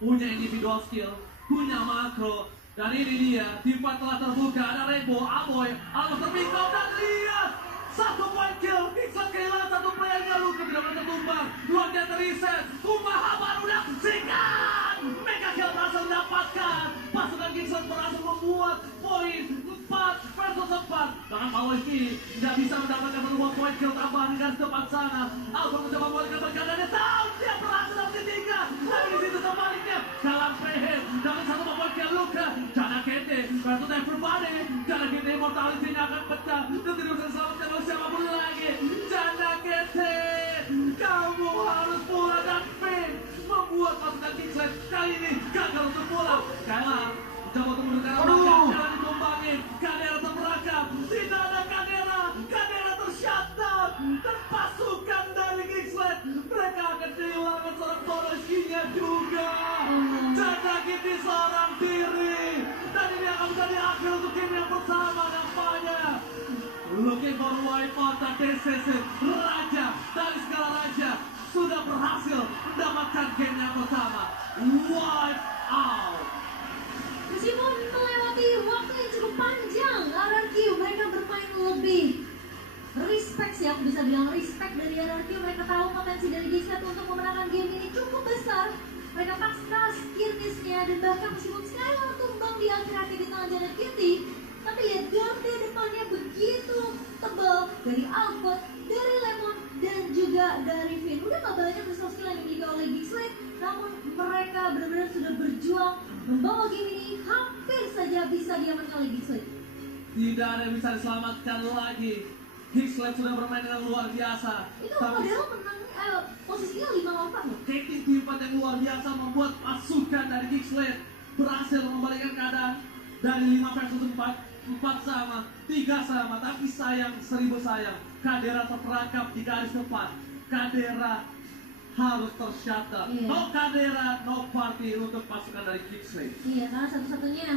punya individual skill, punya makro. Dan ini dia, tim telah terbuka, ada Rainbow, Aboy, terpikau dan lihat satu point kill. Kingsland kehilangan satu playernya, Luka tidak pernah tertumbang. Luarnya terreset, Kumaha baru menyaksikan. Mega kill berhasil mendapatkan. Pasukan Kingsland berhasil membuat poin 4 versus sempat. Bahkan Pawlowski nggak bisa mendapatkan sebuah poin kill tambahan di garis depan sana. Albert mencoba memulihkan pergerakannya. Tahu dia berhasil dapat ketiga. Tapi di situ sebaliknya Kalam Pehe dapat satu poin kill Luka. Jana Kete bantu everybody. Jana Kete mortality-nya akan pecah dan tidak bisa diselamatkan oleh siapapun lagi. Jana Kete, kamu harus pulang dan pin membuat pasukan Kingsland kali ini gagal untuk pulang. Kailan coba untuk mendekat belakang, jalan ditumbangin. Kadera terperangkap, tidak ada Kadera. Kadera tershutdown dan pasukan dari Kingsland mereka akan kehilangan seorang Pawlowski-nya juga. Jana Kete seorang diri dan ini akan menjadi akhir untuk game yang pertama nampaknya. Looking for wipe out dan DCC Raja dari segala raja sudah berhasil mendapatkan game yang pertama. Wipe out. Meskipun melewati waktu yang cukup panjang, RRQ mereka bermain lebih respect sih, aku bisa bilang respect dari RRQ. Mereka tahu potensi dari Gixlet untuk memenangkan game ini cukup besar. Mereka paksa skirmisnya dan bahkan meskipun Skylar tumbang di akhir-akhir di tangan Janet Kitty, tapi lihat garda depannya begitu tebal dari Albert, dari Lemon, dan juga dari Finn. Udah gak banyak resource skill yang dimiliki oleh Gixlet, namun mereka benar-benar sudah berjuang membawa game ini hampir saja bisa diamankan oleh Gixlet. Tidak ada yang bisa diselamatkan lagi. Kingsland sudah bermain dengan luar biasa. Itu padahal menang posisinya 5 lawan 4 loh. Taking team fight yang luar biasa membuat pasukan dari Kingsland berhasil membalikan keadaan dari 5 versus 4, 4 sama, 3 sama. Tapi sayang, 1000 sayang, Kadera terperangkap di garis depan. Kadera harus tershutdown. Iya. No Kadera, no party untuk pasukan dari Kingsland. Iya, karena satu-satunya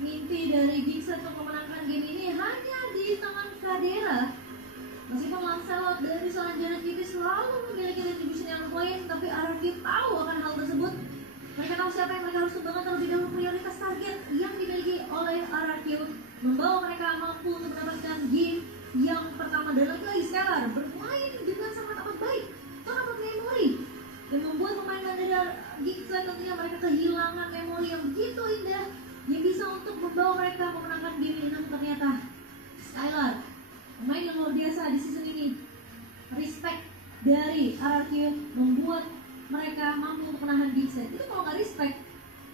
mimpi dari Gixlet untuk memenangkan game ini hanya di tangan Kadera. Meskipun Lancelot dari seorang Janet Kitty selalu memiliki retribution yang poin, tapi RRQ tahu akan hal tersebut. Mereka tahu siapa yang mereka harus tumbangkan terlebih dahulu. Prioritas target yang dimiliki oleh RRQ membawa mereka mampu untuk mendapatkan game yang pertama. Dan lagi Skylar bermain dengan sangat amat baik, sangat memori, dan membuat pemain dari Gixlet tentunya mereka kehilangan memori yang begitu indah yang bisa untuk membawa mereka memenangkan game ini. Namun ternyata Skylar, pemain yang luar biasa di season ini, respect dari RRQ membuat mereka mampu untuk menahan Gixlet. Itu kalau nggak respect,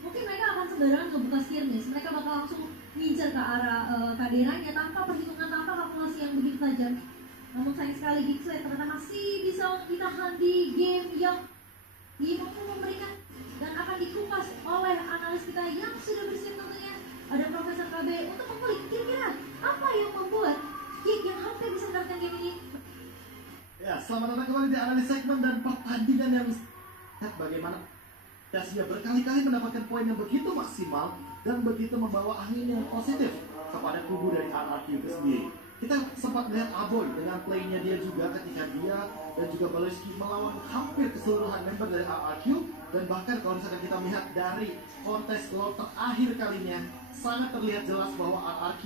mungkin mereka akan sembarangan ngebuka skirmish. Mereka bakal langsung ngincer ke arah Kaderanya tanpa perhitungan, tanpa kalkulasi yang begitu tajam. Namun sayang sekali Gixlet ternyata masih bisa ditahan di game yang mampu memberikan dan akan dikupas oleh analis kita yang sudah bersiap tentunya. Ada Profesor KB untuk mengulik kira-kira apa yang membuat Geek yang hampir bisa mendapatkan game ini. Ya, selamat datang kembali di analis segmen dan pertandingan yang lihat bagaimana Dacia berkali-kali mendapatkan poin yang begitu maksimal dan begitu membawa angin yang positif kepada kubu dari RRQ itu sendiri. Kita sempat melihat Aboy dengan playnya dia juga ketika dia dan juga Pawlowski melawan hampir keseluruhan member dari RRQ. Dan bahkan kalau misalkan kita melihat dari kontes lord terakhir kalinya, sangat terlihat jelas bahwa RRQ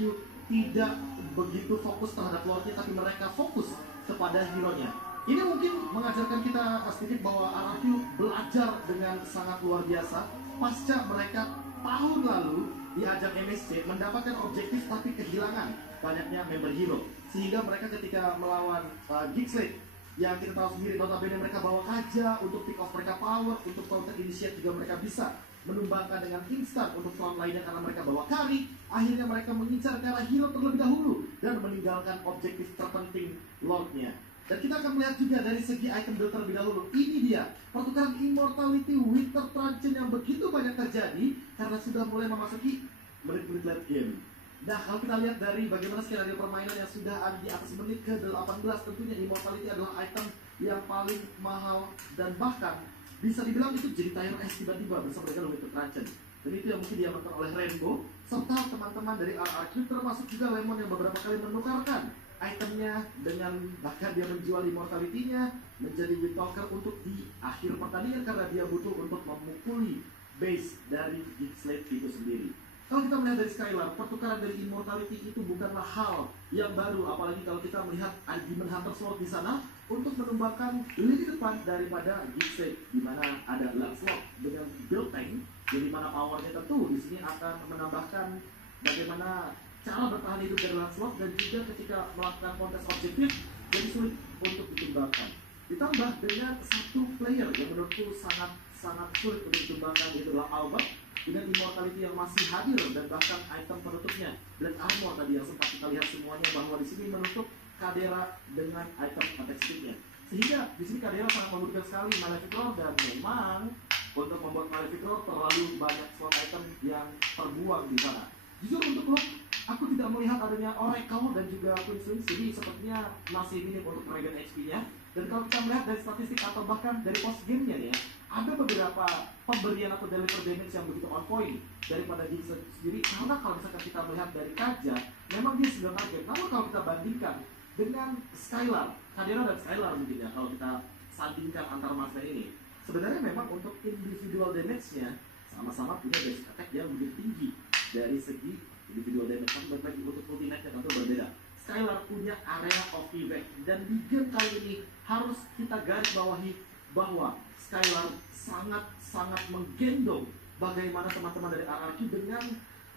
tidak begitu fokus terhadap lordnya, tapi mereka fokus kepada hero-nya. Ini mungkin mengajarkan kita sedikit bahwa RRQ belajar dengan sangat luar biasa pasca mereka tahun lalu di ajang MSC mendapatkan objektif tapi kehilangan banyaknya member hero, sehingga mereka ketika melawan Gixlet yang kita tahu sendiri notabene mereka bawa Kaja untuk pick off mereka power, untuk counter initiate juga mereka bisa menumbangkan dengan instan untuk front lainnya karena mereka bawa Kari. Akhirnya mereka mengincar ke arah hero terlebih dahulu dan meninggalkan objektif terpenting lordnya. Dan kita akan melihat juga dari segi item build terlebih dahulu. Ini dia pertukaran Immortality Winter Truncheon yang begitu banyak terjadi karena sudah mulai memasuki menit-menit late game. Nah, kalau kita lihat dari bagaimana skenario permainan yang sudah ada di atas menit ke-18, tentunya Immortality adalah item yang paling mahal dan bahkan bisa dibilang itu jadi tier S tiba-tiba bersama dengan Winter Truncheon. Dan itu yang mungkin diamankan oleh Rainbow serta teman-teman dari RRQ, termasuk juga Lemon yang beberapa kali menukarkan itemnya dengan bahkan dia menjual Immortality-nya menjadi Windtalker untuk di akhir pertandingan karena dia butuh untuk memukuli base dari Gixlet itu sendiri. Kalau kita melihat dari Skylar, pertukaran dari Immortality itu bukanlah hal yang baru, apalagi kalau kita melihat Demon Hunter Slot di sana untuk menumbangkan lini depan daripada Gixlet, di mana ada Lancelot dengan build tank, jadi mana powernya tentu di sini akan menambahkan bagaimana cara bertahan hidup dari Lancelot dan juga ketika melakukan kontes objektif jadi sulit untuk ditumbangkan. Ditambah dengan satu player yang menurutku sangat sulit untuk ditumbangkan, yaitu adalah Albert dengan immortality yang masih hadir dan bahkan item penutupnya Black Armor tadi yang sempat kita lihat semuanya, bahwa di sini menutup Kadera dengan item attack speed-nya. Sehingga di sini Kadera sangat membutuhkan sekali Malefic Roll, dan memang untuk membuat Malefic Roll terlalu banyak slot item yang terbuang di sana. Jujur untuk lo, aku tidak melihat adanya Oracle dan juga Queen Swings, jadi sepertinya masih minim untuk regen HP-nya. Dan kalau kita melihat dari statistik atau bahkan dari post game-nya nih ya, ada beberapa pemberian atau deliver damage yang begitu on point daripada Gixet sendiri. Karena kalau misalkan kita melihat dari Kaja, memang dia 9 target. Namun kalau kita bandingkan dengan Skylar, Kadera dan Skylar mungkin ya, kalau kita sandingkan antar master ini, sebenarnya memang untuk individual damage-nya sama-sama punya basic attack yang begitu tinggi dari segi individual damage. Kan berbagi untuk ultimate-nya tentu berbeda. Skylar punya area of effect, dan di game kali ini harus kita garis bawahi bahwa Skylar sangat menggendong bagaimana teman-teman dari RRQ dengan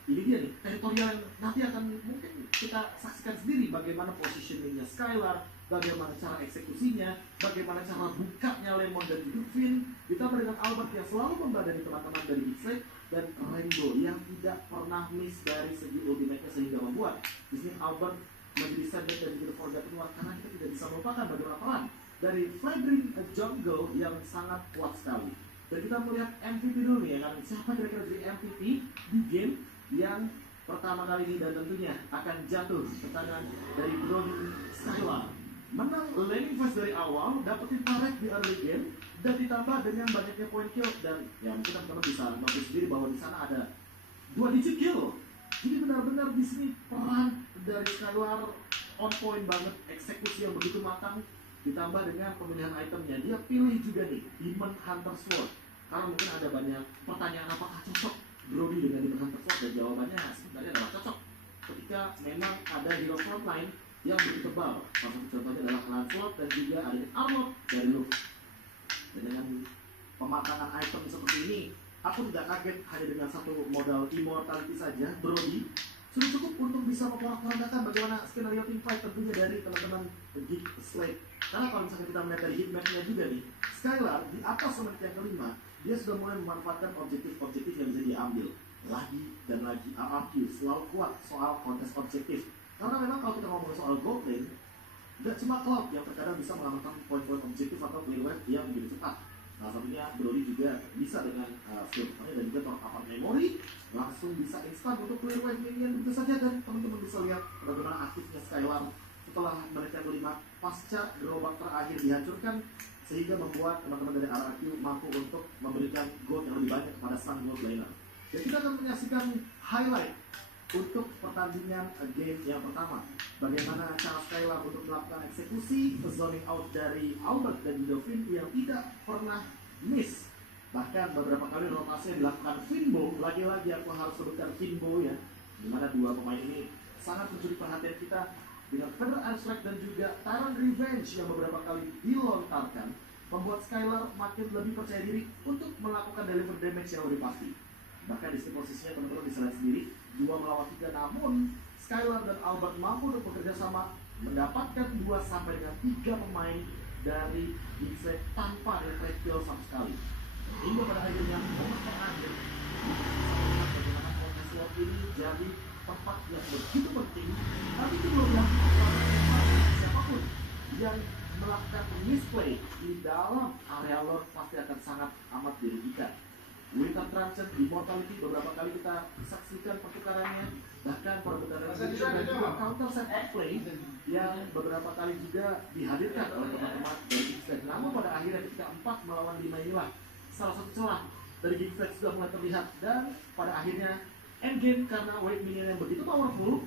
ini dia nih, teritorial yang nanti akan mungkin kita saksikan sendiri bagaimana positioningnya Skylar, bagaimana cara eksekusinya, bagaimana cara bukanya Lemon dan Dufin, ditambah dengan Albert yang selalu membadani teman-teman dari Gixet, dan Rainbow yang tidak pernah miss dari segi ultimate-nya, sehingga membuat di sini Albert menjadi standard dan juga Forgotten One, karena kita tidak bisa melupakan bagaimana peran dari Flagrant Jungle yang sangat kuat sekali. Dan kita melihat MVP dulu nih ya kan, siapa kira-kira jadi MVP di game yang pertama kali ini, dan tentunya akan jatuh ke tangan dari Brody Skylar. Menang laning phase dari awal, dapetin turret di early game, dan ditambah dengan banyaknya point kill, dan ya mungkin teman-teman bisa notice sendiri bahwa di sana ada 2 digit kill. Jadi benar-benar di sini peran dari Skylar on point banget, eksekusi yang begitu matang, ditambah dengan pemilihan itemnya. Dia pilih juga nih Demon Hunter Sword, karena mungkin ada banyak pertanyaan apakah cocok Brody dengan Demon Hunter Sword, dan jawabannya sebenarnya adalah cocok ketika memang ada hero frontline yang begitu tebal. Salah satu contohnya adalah Lancelot dan juga ada Armor dari Luke. Dan dengan pematangan item seperti ini, aku tidak kaget hanya dengan satu modal immortality saja. Brody sudah cukup untuk bisa memporak-porandakan bagaimana skenario teamfight tentunya dari teman-teman Geek Slate. Karena kalau misalnya kita melihat dari hitmap-nya juga nih, Skylar di atas menit yang kelima, dia sudah mulai memanfaatkan objektif-objektif yang bisa diambil lagi dan lagi. RRQ selalu kuat soal kontes objektif, karena memang kalau kita ngomong soal gold lane, tidak cuma Cloud yang terkadang bisa mengamankan poin-poin objektif atau play wave yang begitu cepat. Salah satunya Brody juga bisa dengan skill pertama dan juga top-up memory, langsung bisa instan untuk clear wave minion begitu saja. Dan teman-teman bisa lihat bagaimana aktifnya Skylar setelah menit yang kelima pasca gerobak terakhir dihancurkan, sehingga membuat teman-teman dari RRQ mampu untuk memberikan gold yang lebih banyak kepada sang gold laner. Dan kita akan menyaksikan highlight untuk pertandingan game yang pertama, bagaimana cara Skylar untuk melakukan eksekusi zoning out dari Albert dan Dovin yang tidak pernah miss. Bahkan beberapa kali rotasi yang dilakukan Finbo, lagi-lagi aku harus sebutkan Finbo ya, dimana dua pemain ini sangat mencuri perhatian kita dengan Feather Strike dan juga Tyrant Revenge yang beberapa kali dilontarkan, membuat Skylar makin lebih percaya diri untuk melakukan deliver damage yang lebih pasti. Bahkan di sini posisinya teman-teman bisa lihat sendiri, 2 melawan 3, namun Skylar dan Albert mampu untuk bekerja sama mendapatkan 2 sampai dengan 3 pemain dari Gixet tanpa ada red kill sama sekali. Hingga pada akhirnya momen terakhir bagaimana kontes slot ini jadi tempat yang begitu penting, tapi itu belum dilakukan siapapun yang melakukan misplay di dalam area lord pasti akan sangat amat dirugikan. Winter Transit di Mortality beberapa kali kita saksikan pertukarannya, bahkan perebutan dan juga counter set up play yang beberapa kali juga dihadirkan oleh teman-teman dari Gixet. Namun pada akhirnya ketika 4 melawan 5 inilah salah satu celah dari Gixet sudah mulai terlihat, dan pada akhirnya endgame karena wave minion yang begitu powerful.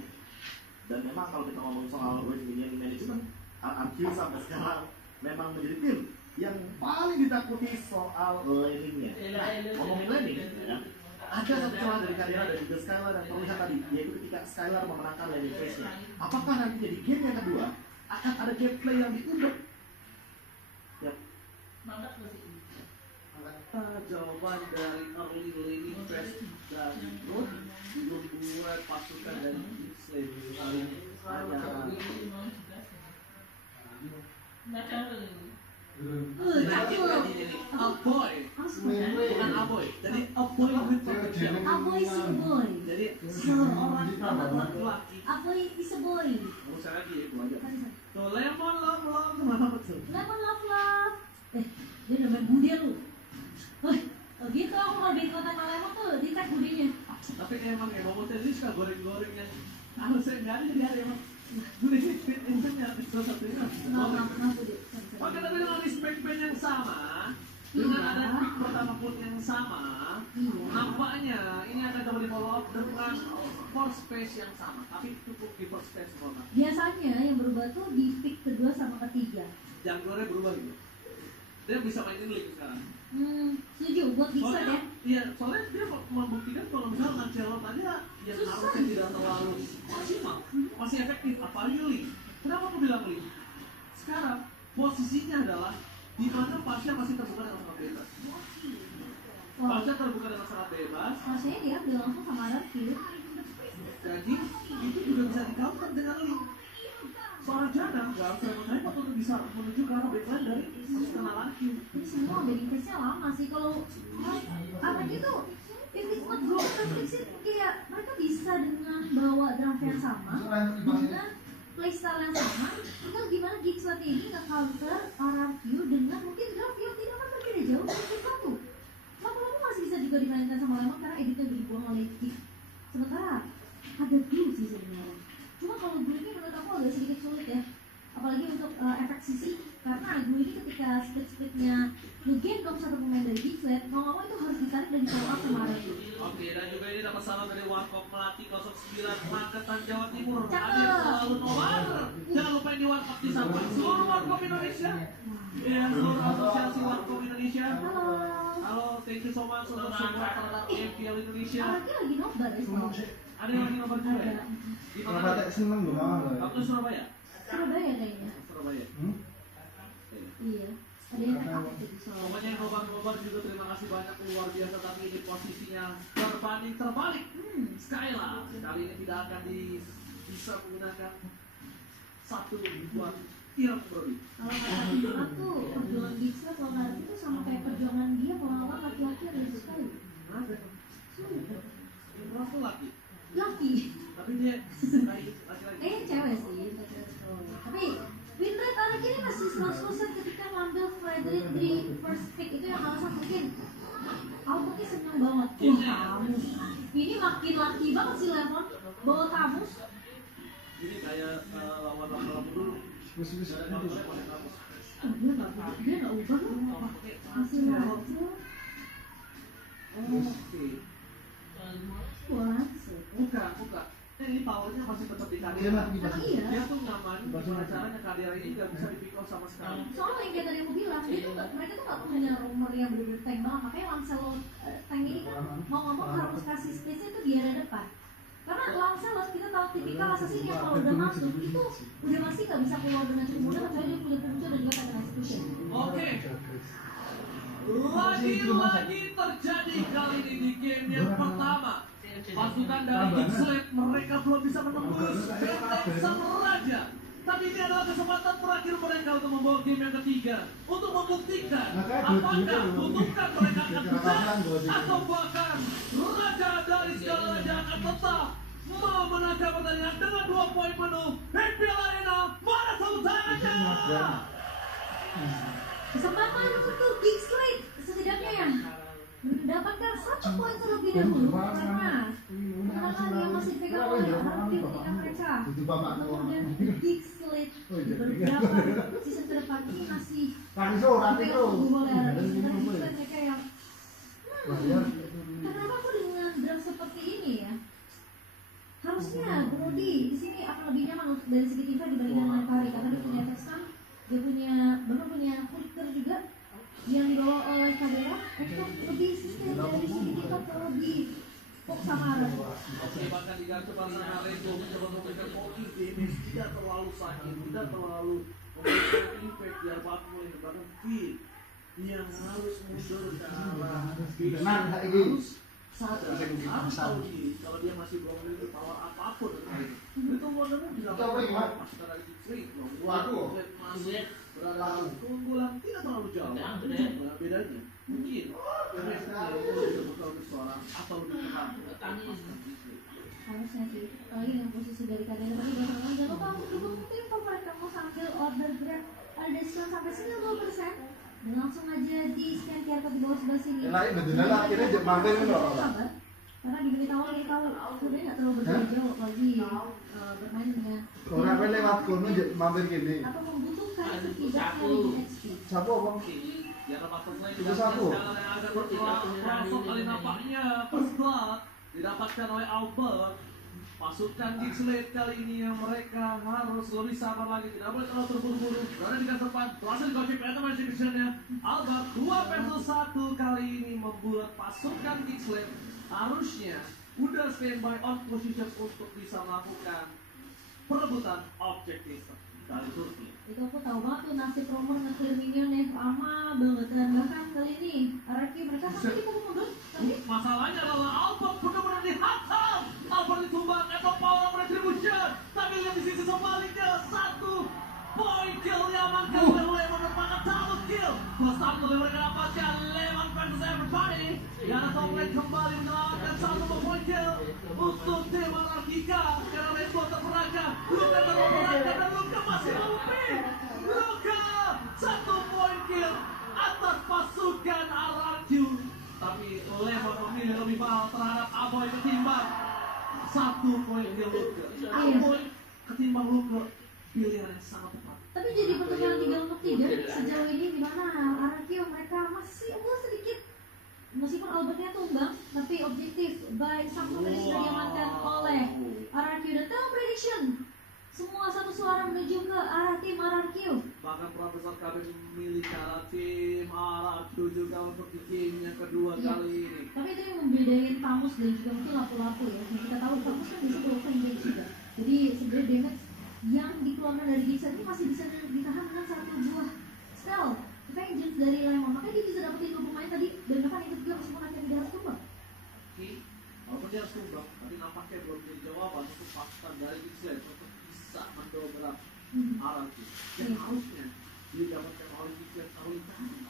Dan memang kalau kita ngomong soal wave minion management, RRQ sampai sekarang memang menjadi tim yang paling ditakuti soal laningnya. Ngomongin laning, ya, ada satu celah dari Kadera dan juga Skylar yang terlihat tadi, yaitu ketika Skylar memenangkan laning phase-nya. Apakah nanti jadi game yang kedua akan ada gameplay yang diundur? Yap. Jawaban dari early lady fast dan good membuat pasukan dari Kingsley kali ini hanya Aboy, bukan Aboy. Jadi Aboy with potential. Aboy is a boy. Jadi seorang anak laki-laki. Aboy is a boy. Mau saya lagi itu aja. Tuh lemon love love kenapa betul? Lemon love love. Dia udah main bude lu. Oh gitu, aku kalau bikin konten sama lemon tuh di-tag budenya. Tapi emang ya Momo tadi suka goreng-goreng yang saya nggak ada jadi ada emang gue intinya salah satunya. Oke, tapi dengan list backband yang sama, dengan ada pick pertama pun yang sama, nampaknya ini akan coba di follow up dengan force space yang sama, tapi cukup di force space sama. Biasanya yang berubah tuh di pick kedua sama ketiga. Junglernya berubah gitu. Dia bisa mainin link sekarang. Setuju buat Gixlet ya. Iya, soalnya dia membuktikan kalau misalnya Lancelot aja yang harusnya tidak terlalu maksimal, masih efektif, apalagi link. Kenapa aku bilang link? Sekarang posisinya adalah di mana Pasha masih terbuka dengan sangat bebas. Pasha terbuka dengan sangat bebas. Rasanya diambil langsung sama Araki. Jadi itu juga bisa di-counter dengan link. Seorang Jana nggak harus menembak untuk bisa menuju ke arah backline dari pasukan laki. Ini semua dari face-nya lama sih. Kalau Araki itu if it's not broken fix it, kayak mereka bisa dengan bawa draft yang sama, dengan playstyle yang sama. Tinggal gimana Gixlet ini nge-counter Araki dengan mungkin draft yang tidak akan berbeda jauh dari Gix satu. Lama-lama masih bisa juga dimainkan sama Lemon karena editnya udah dibuang oleh Gix. Sementara ada Blue sih sebenarnya. Cuma kalau Blue ini menurut aku agak sedikit sulit ya, apalagi untuk efek sisi, karena Blue ini ketika split-splitnya nge-gendong satu pemain dari Gixlet, mau itu harus ditarik dan di-follow up kemarin. Oke, dan juga ini dapat salam dari Warkop Melati 09 Magetan Jawa Timur. Cakep. Hadir selalu nobar. Jangan lupa yang di Warkop disapa seluruh Warkop Indonesia. Ya, seluruh asosiasi Warkop Indonesia. Halo, thank you so much untuk support terhadap EPL Indonesia. Araki lagi nobar ya sekarang. Ada yang lagi nobar juga ya? Di mana? seneng gimana? Kamu Surabaya? Surabaya kayaknya. Surabaya. Iya. Ada yang tag up di Surabaya. Pokoknya yang nobar juga terima kasih banyak, luar biasa. Tapi ini posisinya terbanding terbalik. Skyla kali ini tidak akan bisa menggunakan satu buat Irang Brody. Kalau kata Irang tuh perjuangan Gixlet kalau Araki itu sama kayak perjuangan dia melawan laki-laki yang lebih sekali. Irang tuh laki. Laki. Tapi dia sukai laki-laki. Cewek sih. Tapi win rate Araki ini masih 100% ketika ngambil Frederick di first pick. Itu yang alasan mungkin outputnya seneng banget. Wah, Tamus. Ini makin laki banget sih Lemon. Bawa Tamus. Ini kayak lawan dulu. Dia nggak ubah loh. Masih langsung. Oke. Buka. Ini powernya masih tetap di Kadira. Iya. Dia tuh nyaman gimana caranya Kadira ini nggak bisa dipikul sama sekali. Soalnya yang kayak tadi aku bilang, mereka tuh nggak punya rumor yang bener-bener tank banget. Makanya Lancelot tank ini kan mau ngomong harus kasih space-nya itu di area depan. Karena Lancelot kita tahu tipikal assassin yang kalau udah masuk itu udah pasti nggak bisa keluar dengan cukup mudah kecuali dia punya fungsi dan juga pakai execution. Oke. Lagi-lagi terjadi kali ini di game yang pertama. Pasukan dari Gixlet mereka belum bisa menembus benteng sang raja. Tapi ini adalah kesempatan terakhir mereka untuk membawa game yang ketiga, untuk membuktikan apakah kutukan mereka akan pecah atau bahkan raja dari segala raja akan tetap memenangkan pertandingan dengan 2 poin penuh. EPL Arena, mana tepuk tangannya? Kesempatan untuk Gixlet setidaknya yang mendapatkan 1 poin terlebih dahulu karena kemenangan yang masih dipegang oleh Araki ketika mereka kemudian Gixlet beberapa season ke depan ini masih dipegang oleh Araki. Sementara Gixlet mereka yang kenapa aku dengan draft seperti ini ya? Harusnya Brody di sini akan lebih nyaman dari segi timnya dibandingkan dengan Kari karena dia punya Texan, dia punya Flicker juga yang dibawa oleh Kadera untuk lebih sistem dari segi timnya lebih fokus sama Araki. Oke, bahkan diganti pasangan Rezo mencoba memberikan fokus damage tidak terlalu sakit, tidak terlalu memberikan impact biar Pak mulai bahkan fit. yang harus mundur ke arah Tenang, saiki. harus sadar harus tahu diri kalau dia masih belum memiliki power apapun itu modalnya bisa masukkan lagi free masuk berada dalam keunggulan tidak terlalu jauh bedanya mungkin seorang atau lebih cepat harusnya sih, apalagi dengan posisi dari kalian tadi teman-teman jangan lupa untuk dukung tim favorit kamu sambil order Grab ada diskon sampai 90%. Dan langsung aja di scan QR code di bawah sebelah sini. Lain betul lah akhirnya jek mampir kan. Karena diberitahu lagi tahu sebenarnya nggak terlalu berjauh lagi bermain dengan Orang apa lewat kono jek mampir gini. atau membutuhkan setidaknya 5 XP. Siapa bang? ya tempat play Itu satu. jalan yang agak berprosok kali nampaknya first blood didapatkan oleh Albert. Pasukan Geekslate kali ini yang mereka harus lebih sabar lagi, tidak boleh terlalu terburu-buru. Berada di garis depan, berhasil dikocok Phantom Exhibition-nya. Albert 2 versus 1 kali ini membuat pasukan Geekslate harusnya udah standby on position untuk bisa melakukan perebutan objektif dari Turki. Itu aku tahu banget tuh nasib Romer nge-clear minion yang lama banget dan bahkan kali ini Araki mereka sampai di pukul mundur tapi Masalahnya adalah Albert benar-benar dihantam. Albert ditumbang atau power of retribution. Tapi lihat di sisi sebaliknya satu poin kill yang amankan oleh Lemon merupakan double kill. Plus satu yang mereka dapatkan Lemon versus everybody. Yana Toplet kembali mendapatkan satu poin kill untuk tim Anarkika karena Lesbo terperangkap. Luka terperangkap dan Luka masih lupi. Luka satu poin kill atas pasukan RRQ. Tapi Lemon memilih lebih mahal terhadap Aboy ketimbang satu poin kill Luka. Satu poin ketimbang Luka. Pilihan yang sangat tepat. tapi jadi pertemuan 3 untuk 3 sejauh ini di mana Araki mereka masih unggul sedikit meskipun Albertnya tumbang tapi objektif baik Samsung tadi sudah diamankan oleh Araki dan Town Prediction semua satu suara menuju ke arah tim RRQ. Bahkan Profesor Kabin memilih cara tim RRQ juga untuk di game yang kedua kali ini. Tapi itu yang membedain Tamus dan juga mungkin lapu-lapu ya. Yang kita tahu Tamus kan bisa full damage juga. Jadi sebenarnya damage yang dikeluarkan dari Gixer ini masih bisa ditahan dengan satu buah spell Vengeance dari Lemon. Makanya dia bisa dapetin 2 pemain tadi dan bahkan itu juga meskipun akhirnya tidak harus tumbang. Walaupun dia harus tumbang, tapi nampaknya belum jadi jawaban untuk pasukan dari Gixer untuk bisa mendobrak RRQ. Dan harusnya didapatkan oleh Gixer tahun ini.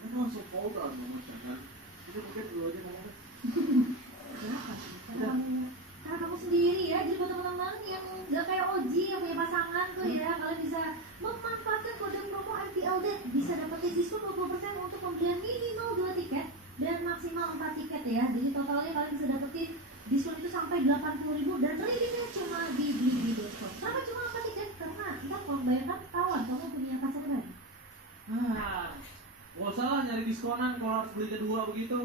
Mereka langsung fall down memecahkan. Itu mungkin dulu aja ngomongnya. Kenapa? Karena kamu sendiri ya. Jadi buat teman-teman yang gak kayak Oji yang punya pasangan tuh ya, kalian bisa memanfaatkan kode promo MPLD bisa dapetin diskon 20% untuk pembelian minimal 2 tiket dan maksimal 4 tiket ya. Jadi totalnya kalian bisa dapetin diskon itu sampai 80.000 dan redeemnya cuma di Blibli.com. Kenapa cuma 4 tiket? Karena kita kalau membayarkan ketahuan kamu punya pasar kan. Gak usah lah nyari diskonan kalau harus beli kedua begitu.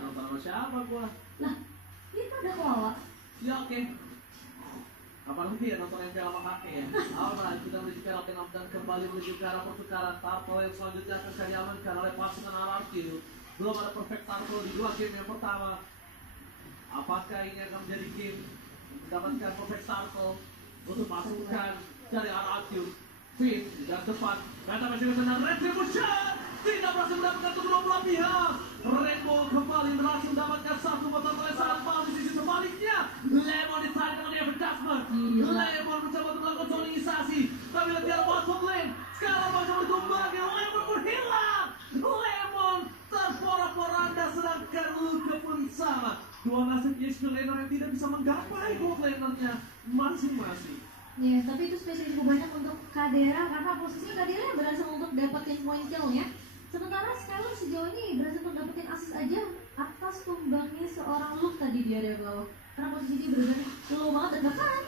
Nonton sama siapa gua? Lah, ini kan ada koala. Ya oke. Apalagi ya nonton MPL sama kakek ya. Alright, kita menuju ke arah dan kembali menuju ke arah pertukaran. Turtle yang selanjutnya akan diamankan oleh pasukan RRQ. Belum ada perfect turtle di 2 game yang pertama. Apakah ini akan menjadi game mendapatkan perfect turtle untuk pasukan dari RRQ? Finn di garis depan. Kata masih benar Retribution tidak berhasil mendapatkan kedua belah pihak. Rainbow kembali berhasil mendapatkan satu botol pelesaran bal di sisi sebaliknya. Lemon ditarik oleh adjustment. Lemon mencoba untuk melakukan solisasi, tapi lebih bottom lane. Sekarang mencoba ditumbangi. Lemon berhilang. Lemon terporak-poranda sedangkan Luka pun sama. Dua nasib EXP laner yang tidak bisa menggapai gold lanernya masing-masing. Ya, tapi itu spesial cukup banyak untuk Kadera karena posisi Kadera yang berhasil untuk dapetin point kill-nya. Sementara Skylar sejauh ini berhasil untuk dapetin assist aja atas tumbangnya seorang Luke tadi di area bawah. Karena posisi dia benar-benar low banget dan bahkan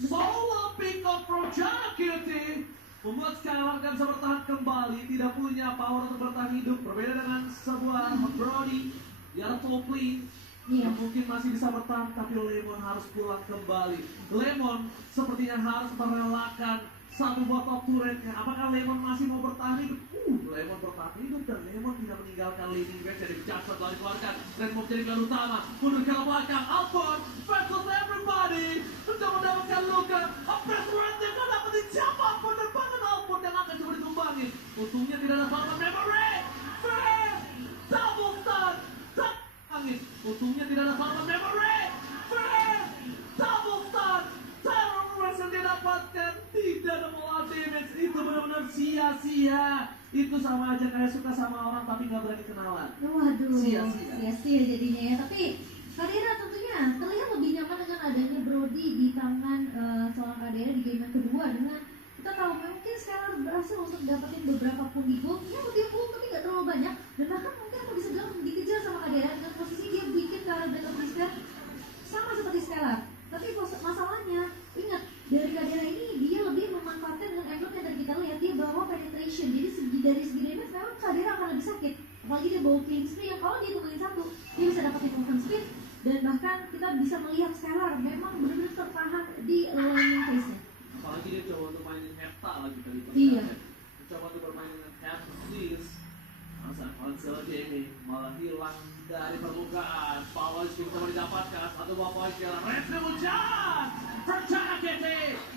Solo pick up from Jakiti membuat Skylar kan bisa bertahan kembali, tidak punya power untuk bertahan hidup. Berbeda dengan sebuah Brody yang top lane yang mungkin masih bisa bertahan, tapi Lemon harus pulang kembali. Lemon sepertinya harus merelakan satu botol turretnya. Apakah Lemon masih mau bertahan hidup? Lemon bertahan hidup dan Lemon tidak meninggalkan leading game. Jadi Jackson telah dikeluarkan dan mau menjadi gelar utama. Mundur ke belakang, Alphon versus everybody untuk mendapatkan Luka. Press right yang gak dapetin siapapun dan bahkan Alphon yang akan coba ditumbangi. Untungnya tidak ada Salman Memory. sia-sia. Itu sama aja kayak suka sama orang tapi nggak berani kenalan. Waduh, Sia-sia. sia-sia jadinya ya. Tapi Kadera tentunya terlihat lebih nyaman dengan adanya Brody di tangan seorang Kadera di game yang kedua. Dengan kita tahu mungkin sekarang berhasil untuk dapetin beberapa pundi gold, ya lebih unggul tapi nggak terlalu banyak. Dan bahkan mungkin aku bisa bilang dikejar sama Kadera dengan posisi dia bikin ke arah Blade of Despair sama seperti Stellar. Tapi masalahnya ingat dari Kadera ini dia lebih memanfaatkan dengan emblem yang tadi kita lihat, dia bawa penetration. Jadi dari segi damage memang Kadera akan lebih sakit. Apalagi dia bawa killing spree yang kalau dia temuin satu dia bisa dapetin movement speed. Dan bahkan kita bisa melihat Stellar memang benar-benar tertahan di laning phase-nya. Apalagi dia coba untuk mainin Hepta lagi kali ini. Iya. Coba untuk bermain dengan Heptis. Masa konsol ini malah hilang dari permukaan. Power Spin coba didapatkan. Satu buah poin ke Retribution. Rencana KT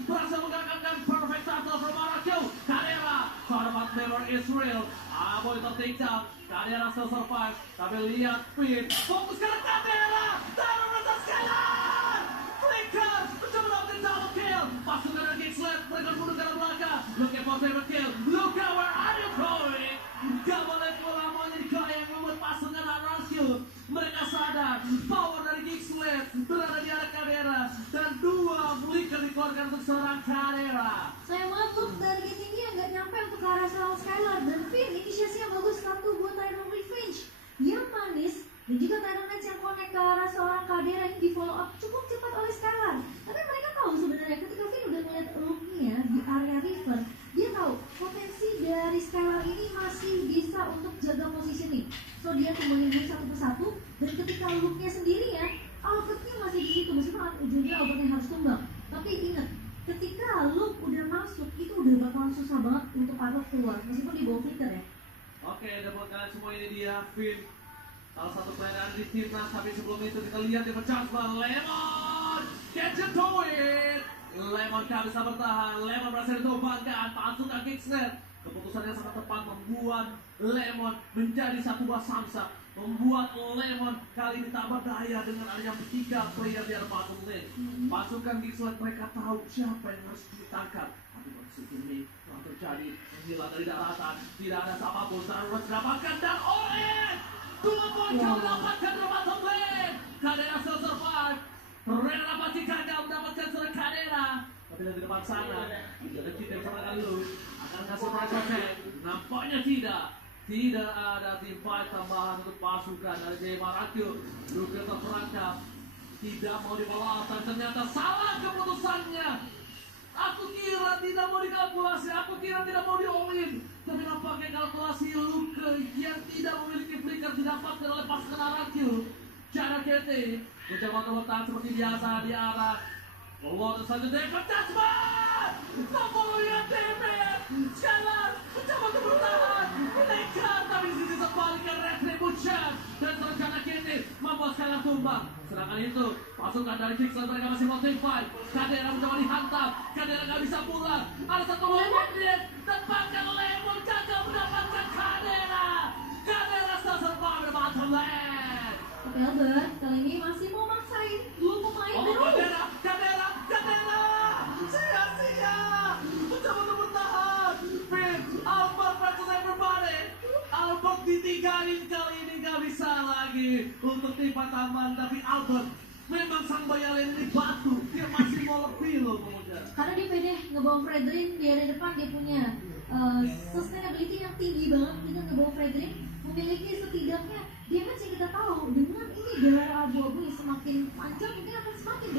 berhasil menggagalkan perfect tackle from Arakyo. Kadera, Karmat never is real. Aboy ter-take down. Kadera still survive. Tapi lihat Pin. Fokus ke Kadera. Taruh atas Skylar. Flicker. Mencoba dapetin double kill. Pasukan dari Kingsland. Mereka mundur ke arah belakang. Looking for favorite kill. Luka, where are you going? Gak boleh pulang, mau jadi yang membuat pasukan Arakyo. Mereka sadar power dari Kingsland berada di arah Kadera. Dan dua Flicker dikeluarkan untuk seorang Kadera. Saya banget look dari game ini yang gak nyampe untuk ke arah seorang Skylar. Dan Finn inisiasi yang bagus satu buat Tyrone Revenge yang manis. Dan juga Tyrone Nets yang connect ke arah seorang Kadera ini di follow up cukup cepat oleh Skylar. Tapi mereka tahu sebenarnya ketika Finn udah melihat looknya di area River, dia tahu potensi dari Skylar ini masih bisa untuk jaga positioning. So dia kembali satu persatu. Dan ketika looknya sendirian, Albertnya masih di situ. Meskipun ujungnya Albertnya harus tumbang. Tapi ingat, ketika look udah masuk, itu udah bakalan susah banget untuk Albert keluar. Meskipun di bawah Flicker ya. Oke, dan buat kalian semua ini dia Finn, salah satu player di timnas. Tapi sebelum itu kita lihat di pecah Lemon, gadget to it. Lemon gak bisa bertahan. Lemon berhasil ditumbangkan pasukan Kingsland. Keputusan yang sangat tepat membuat Lemon menjadi satu buah samsak. Membuat Lemon kali ini tak berdaya dengan adanya 3 player di arah bottom lane. Pasukan Kingsland mereka tahu siapa yang harus ditangkap. Tapi pada ini telah terjadi menghilang dari daratan. Tidak ada siapapun. Darurat didapatkan dan oleh 2 poin kau dapatkan dari bottom lane. Kadera still survive. Rena dapat gagal mendapatkan surat Kadera. Tapi dari depan sana ada kita yang sama kali dulu akan kasih pressure check. Nampaknya tidak ada tim fight tambahan untuk pasukan dari Jaya Marakyo. Luka terperangkap, tidak mau dibawa dan ternyata salah keputusannya. Aku kira tidak mau dikalkulasi, aku kira tidak mau di-all-in. Tapi nampaknya kalkulasi Luka yang tidak memiliki flicker didapatkan oleh pasukan Arakyo. Cara KT mencoba bertahan seperti biasa di arah Water saja David Tasman. Nomor yang David Skylar mencoba untuk bertahan. Lekat tapi di sisi sebaliknya Retribution. Dan rencana KT membuat Skylar tumbang. Serangan itu pasukan dari Kingsland mereka masih mau team fight. Kadera mencoba dihantam. Kadera gak bisa pulang. Ada satu Lemon dapatkan Lemon gagal mendapatkan Kadera. Kadera still survive the bottom lane. Tapi Albert kali ini masih mau maksain dua pemain baru. Kadera, sia-sia, mencoba untuk bertahan. Finn, Albert versus everybody. Albert ditinggalin kali ini gak bisa lagi untuk timpa tambahan. Tapi Albert memang sang bayalen ini batu. Dia masih mau lebih loh kemudian. Karena dia pede ngebawa Fredrin di area depan, dia punya sustainability yang tinggi banget dengan ngebawa Fredrin. Memiliki setidaknya damage yang kita tahu dengan ini darah abu-abu yang semakin panjang mungkin akan semakin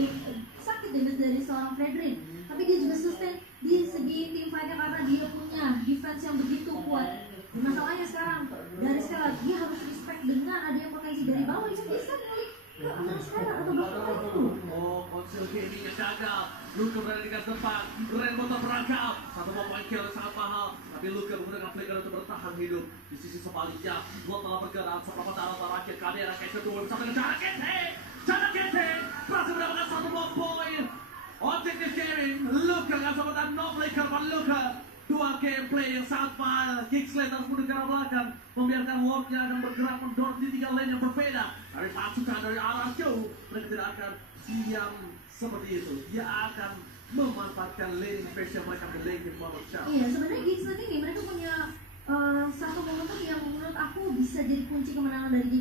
sakit damage dari seorang Fredrin. Tapi dia juga sustain di segi team fight karena dia punya defense yang begitu kuat. Dan masalahnya sekarang dari sekarang dia harus respect dengan ada yang potensi dari bawah yang bisa ngulik ke arah sekarang atau bahkan itu. Oh, konsil gaming yang gagal. Luka berada di garis depan. Rainbow terperangkap. Satu poin kill yang sangat mahal. Tapi Luka menggunakan flicker untuk bertahan hidup. Di sisi sebaliknya, Lot telah bergerak. Seberapa taruh terakhir Kadera kayak kedua bersama dengan Cara Kete. Cara Kete berhasil mendapatkan satu poin. Objective gaming. Luka gak sempat no flicker pada Luka. Dua gameplay yang sangat mahal. Kingsland harus mundur ke arah belakang. Membiarkan Wardnya akan bergerak mendorong di 3 lane yang berbeda. Dari pasukan dari arah jauh. Mereka tidak akan diam seperti itu. Dia akan memanfaatkan laning phase yang mereka miliki di Mono Show. Iya, sebenarnya Kingsland ini mereka punya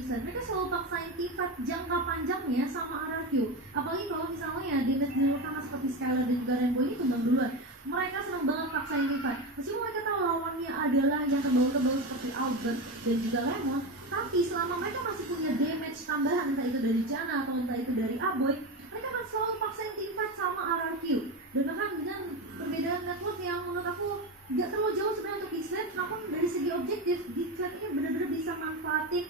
Gixlet. Mereka selalu paksain teamfight jangka panjangnya sama RRQ. Apalagi kalau misalnya damage di luar kamar seperti Skylar dan juga Rainbow ini tumbang duluan. Mereka senang banget paksain teamfight. Meskipun mereka tahu lawannya adalah yang tebal-tebal seperti Albert dan juga Lemon, tapi selama mereka masih punya damage tambahan, entah itu dari Janna atau entah itu dari Aboy, mereka akan selalu paksain teamfight sama RRQ. Dan bahkan dengan perbedaan network yang menurut aku gak terlalu jauh sebenarnya untuk Gixlet, namun dari segi objektif Gixlet ini benar-benar bisa manfaatin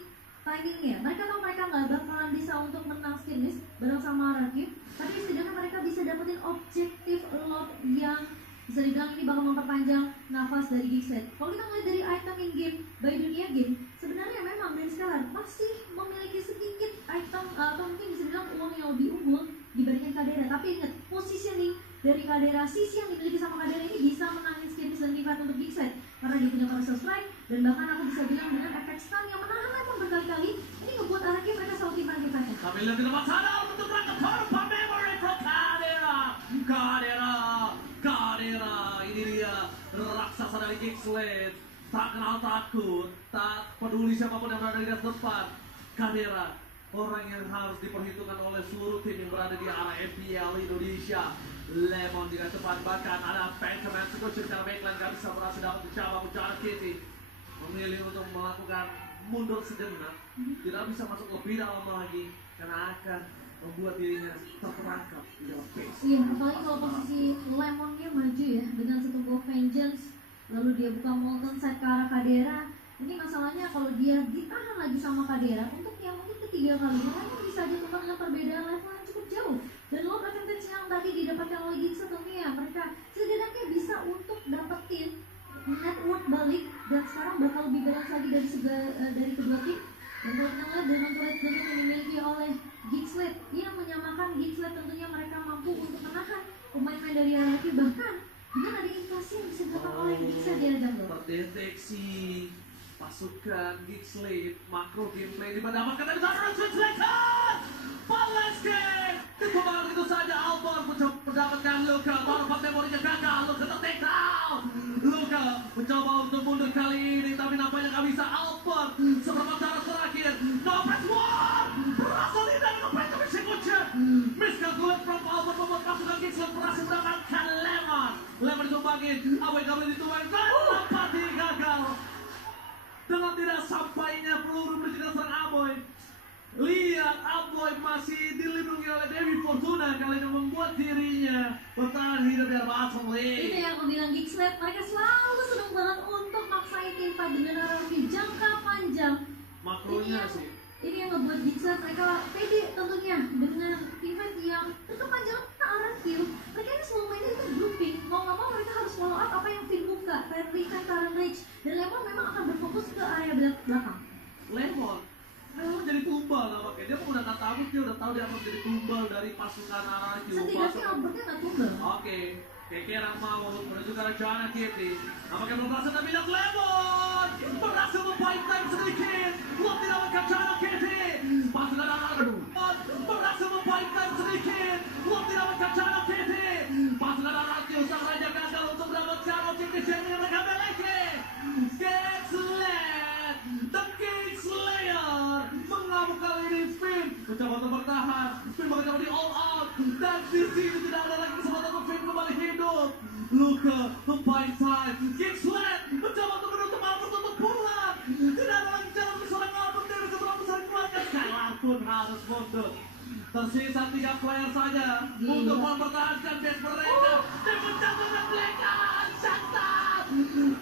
timingnya. Mereka tahu mereka nggak bakalan bisa untuk menang skirmish bareng sama RRQ, tapi setidaknya mereka bisa dapetin objektif lot yang bisa dibilang ini bakal memperpanjang nafas dari Gixlet. Kalau kita ngeliat dari item in game by dunia game, sebenarnya memang dari sekarang masih memiliki sedikit item atau mungkin bisa dibilang uang yang lebih unggul dibandingkan Kadera. Tapi ingat, positioning dari Kadera, sisi yang dimiliki sama Kadera ini bisa menangin skirmish dan teamfight untuk Gixlet karena dia punya Parasol Strike, dan bahkan aku bisa bilang dengan efek stun yang menahan Lemon berkali-kali, ini ngebuat RRQ mereka selalu teamfight-teamfightnya. Kami lihat di tempat sana untuk berangkat tanpa memory from Kadera. Kadera, ini dia raksasa dari Gixlet. Tak kenal takut, tak peduli siapapun yang berada di depan. Kadera, orang yang harus diperhitungkan oleh seluruh tim yang berada di area MPL Indonesia. Lemon dengan cepat, bahkan ada Phantom Execution secara backline gak bisa berhasil dapat mencoba mencari Kitty. Memilih untuk melakukan mundur sejenak, tidak bisa masuk lebih dalam lagi karena akan membuat dirinya terperangkap di dalam base. Iya, apalagi kalau posisi Lemonnya maju ya dengan setubuh Vengeance, lalu dia buka Molten Side ke arah Kadera. Ini masalahnya kalau dia ditahan lagi sama Kadera untuk yang mungkin ketiga kalinya, Lemon bisa aja tukar dengan perbedaan level yang cukup jauh. Dan load advantage yang tadi didapatkan oleh Gixlet tentunya mereka setidaknya bisa untuk dapetin network balik, dan sekarang bakal lebih balance lagi dari kedua tim. Dan kalau kita lihat dengan turret yang dimiliki oleh Gixlet yang menyamakan Gixlet, tentunya mereka mampu untuk menahan pemain-pemain dari RRQ, bahkan dengan ada invasi yang bisa dilakukan oleh Gixlet di area jungle. Terdeteksi pasukan Gixlet, makro gameplay dipendapatkan dari Zara Translator. Palaske, kembali itu saja Albert mendapatkan Luka, baru memorinya gagal, Luka ter-take down. Luka mencoba untuk mundur kali ini, tapi nampaknya gak bisa. Albert, seberapa cara terakhir, no press one, berhasil tidak dengan Phantom Execution. Miscalculate from Albert membuat pasukan Gixlet berhasil mendapatkan Lemon. Lemon ditumbangin, Aboy gak boleh ditumbangin, dan Lapati gagal. Dengan tidak sampainya peluru menuju serang Aboy. Lihat, Aboy masih dilindungi oleh Dewi Fortuna, kali ini membuat dirinya bertahan hidup dari bottom lane. Itu yang aku bilang, Gixlet mereka selalu senang banget untuk maksain teamfight dengan RRQ jangka panjang. Makronya sih. Ini yang ngebuat Gixlet mereka pede tentunya dengan teamfight yang jangka panjang RRQ. Mereka ini selalu mainnya itu grouping, mau nggak mau mereka harus follow up apa yang tim buka, Fairly, Karen Rage, dan Lemon memang akan berfokus ke area belakang. Lemon jadi tumbal nampaknya. Dia menggunakan tabut, dia udah tahu dia akan jadi tumbal dari pasukan RRQ. Setidaknya Albertnya nggak tumbal. Oke, kekerang mau menuju ke arah Janna Kitty. Nampaknya belum berhasil, tapi lihat Lemon berhasil membuy time sedikit. Belum didapatkan Janna Kitty. Pasukan RRQ berhasil membuy time sedikit. Belum didapatkan Janna Kitty. Pasukan RRQ sang raja gagal untuk mendapatkan objektif yang mereka miliki. Gixlet, the King Slayer, mengamuk kali ini Finn mencoba untuk bertahan. Finn mencoba di all out, dan di sini tidak ada lagi kesempatan untuk Finn kembali hidup. Luka membuy time. Gixlet mencoba untuk menutup Albert untuk pulang. Tidak ada lagi jalan untuk seorang Albert dari setelah besar keluarga. Skylar pun harus mundur. Tersisa 3 player saja untuk mempertahankan base mereka. Dipecah dengan belekan santan.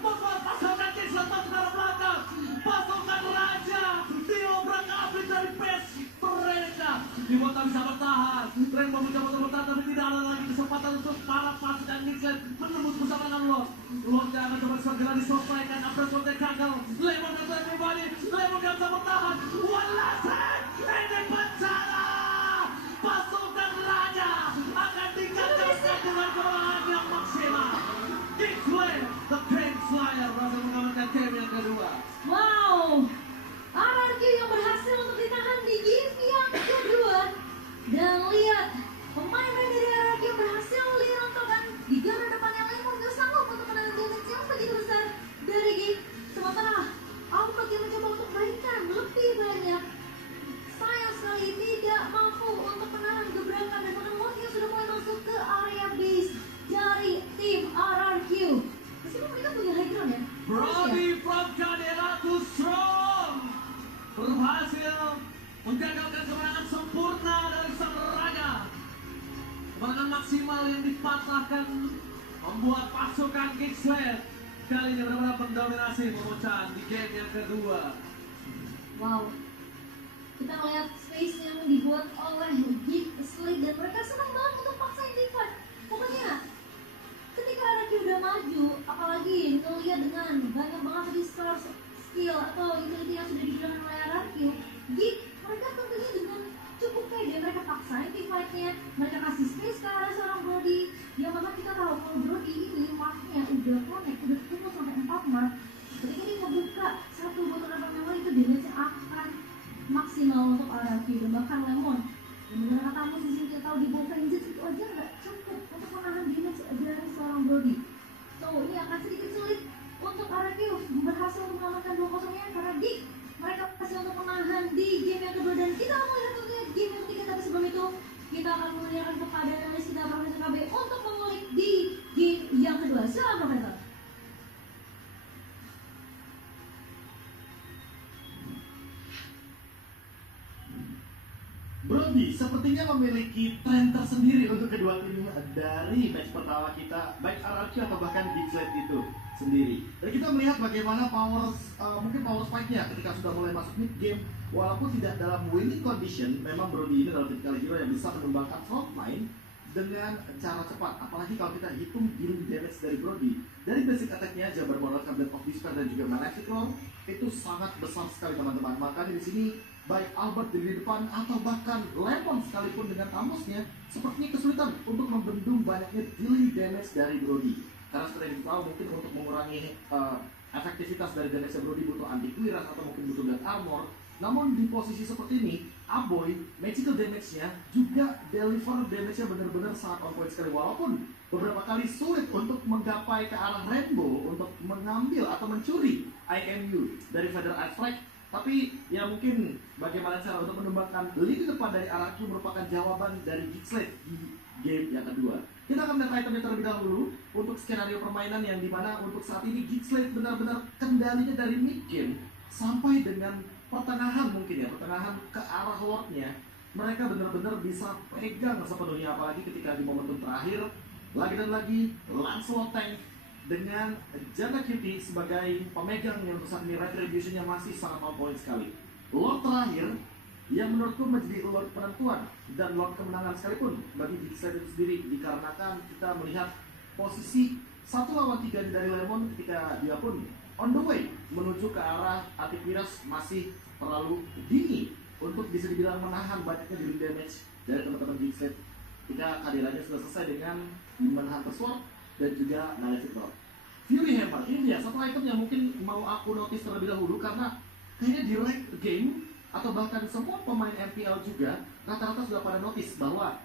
Membuat pasukan Gixlet masuk ke belakang. Pasukan raja diobrak abrik dari base mereka. Dibuat tak bisa bertahan. Rainbow mencoba untuk bertahan, tapi tidak ada lagi kesempatan untuk para pasukan Gixlet menembus bersama dengan Lord. Lord akan coba segera diselesaikan. Apres Lord gagal. Lemon dan everybody. Lemon gak bisa bertahan. One last hit. Ini bencana. Pasukan raja akan dikacaukan dengan kemenangan yang maksimal. Gixlet, the King Slayer, berhasil mengamankan game yang kedua. Wow, RRQ yang berhasil untuk ditahan di game yang kedua. Dan lihat, pemain-pemain dari RRQ berhasil dirampokkan di garda depan yang Lemon gak sanggup untuk menahan damage yang begitu besar dari Bobby from Cadera to Strong berhasil menggagalkan kemenangan sempurna dari sang raga. Kemenangan maksimal yang dipatahkan membuat pasukan Geeksled kali ini benar-benar mendominasi pemecahan di game yang kedua. Wow, kita melihat space yang dibuat oleh Geeksled dan mereka senang banget untuk paksain T5. Pokoknya ketika RRQ udah maju, apalagi ngelihat dengan banyak banget tadi skill atau utility yang sudah digunakan oleh RRQ, mereka tentunya dengan cukup pede mereka paksain teamfight-nya, mereka kasih space ke arah seorang Brody. Yang mana kita tahu kalau Brody ini marknya udah connect, udah ketemu sampai 4 mark. Ketika dia ngebuka satu botol apa memang itu damage akan maksimal untuk RRQ dan bahkan Lemon. Dan dengan kata musisi kita tahu di bawah Vengeance itu aja nggak cukup untuk menahan damage dari seorang Brody. So ini akan sedikit sulit untuk RRQ berhasil untuk mengamankan 2-0-nya karena mereka berhasil untuk menahan di game yang kedua. Dan kita akan melihat game yang ketiga, tapi sebelum itu kita akan melihatkan kepada analis kita Profesor KB untuk mengulik di game yang kedua. Silakan Profesor. Brody sepertinya memiliki tren tersendiri untuk kedua tim dari match pertama kita, baik RRQ atau bahkan Geeksled itu sendiri. Dan kita melihat bagaimana mungkin power spike-nya ketika sudah mulai masuk mid game, walaupun tidak dalam winning condition, memang Brody ini adalah tipikal hero yang bisa mengembangkan frontline dengan cara cepat. Apalagi kalau kita hitung dealing damage dari Brody, dari basic attack-nya, Jabbar Monarch, Blade of Despair dan juga Magnetic Roar itu sangat besar sekali teman-teman. Makanya di sini baik Albert di depan atau bahkan Lemon sekalipun dengan kamusnya sepertinya kesulitan untuk membendung banyaknya dealing damage dari Brody. Karena seperti yang kita tahu mungkin untuk mengurangi efektivitas dari damage Brody butuh anti-cuirass atau mungkin butuh God armor. Namun di posisi seperti ini, Aboy magical damage-nya juga deliver damage-nya benar-benar sangat on point sekali. Walaupun beberapa kali sulit untuk menggapai ke arah Rainbow untuk mengambil atau mencuri IMU dari Feather Eye Strike, tapi ya mungkin bagaimana cara untuk menembakkan lini depan dari RRQ merupakan jawaban dari Geeksled di game yang kedua. Kita akan melihat itemnya terlebih dahulu untuk skenario permainan yang dimana untuk saat ini Geeksled benar-benar kendalinya dari mid game sampai dengan pertengahan mungkin ya, pertengahan ke arah Lordnya. Mereka benar-benar bisa pegang sepenuhnya, apalagi ketika di momentum terakhir lagi dan lagi Lancelot Tank dengan Jana Cutie sebagai pemegang yang untuk saat ini retribution-nya masih sangat on point sekali. Lord terakhir yang menurutku menjadi Lord penentuan dan Lord kemenangan sekalipun bagi Geeksled itu sendiri, dikarenakan kita melihat posisi 1 lawan 3 dari Lemon ketika dia pun on the way menuju ke arah anti-cuirass masih terlalu dini untuk bisa dibilang menahan banyaknya dealing damage dari teman-teman Geeksled. Ketika kehadirannya sudah selesai dengan Demon Hunter Sword dan juga Magnetic Roar. Fury Hammer, ini dia satu item yang mungkin mau aku notice terlebih dahulu karena kayaknya di late game atau bahkan semua pemain MPL juga rata-rata sudah pada notice bahwa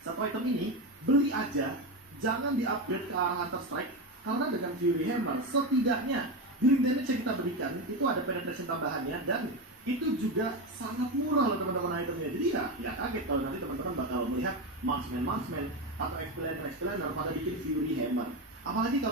satu item ini beli aja, jangan di-upgrade ke arah Hunter Strike, karena dengan Fury Hammer setidaknya dealing damage yang kita berikan itu ada penetration tambahannya dan itu juga sangat murah loh teman-teman itemnya. Jadi ya kaget kalau nanti teman-teman bakal melihat marksman atau explainer pada bikin Fury Hammer. Apalagi kalau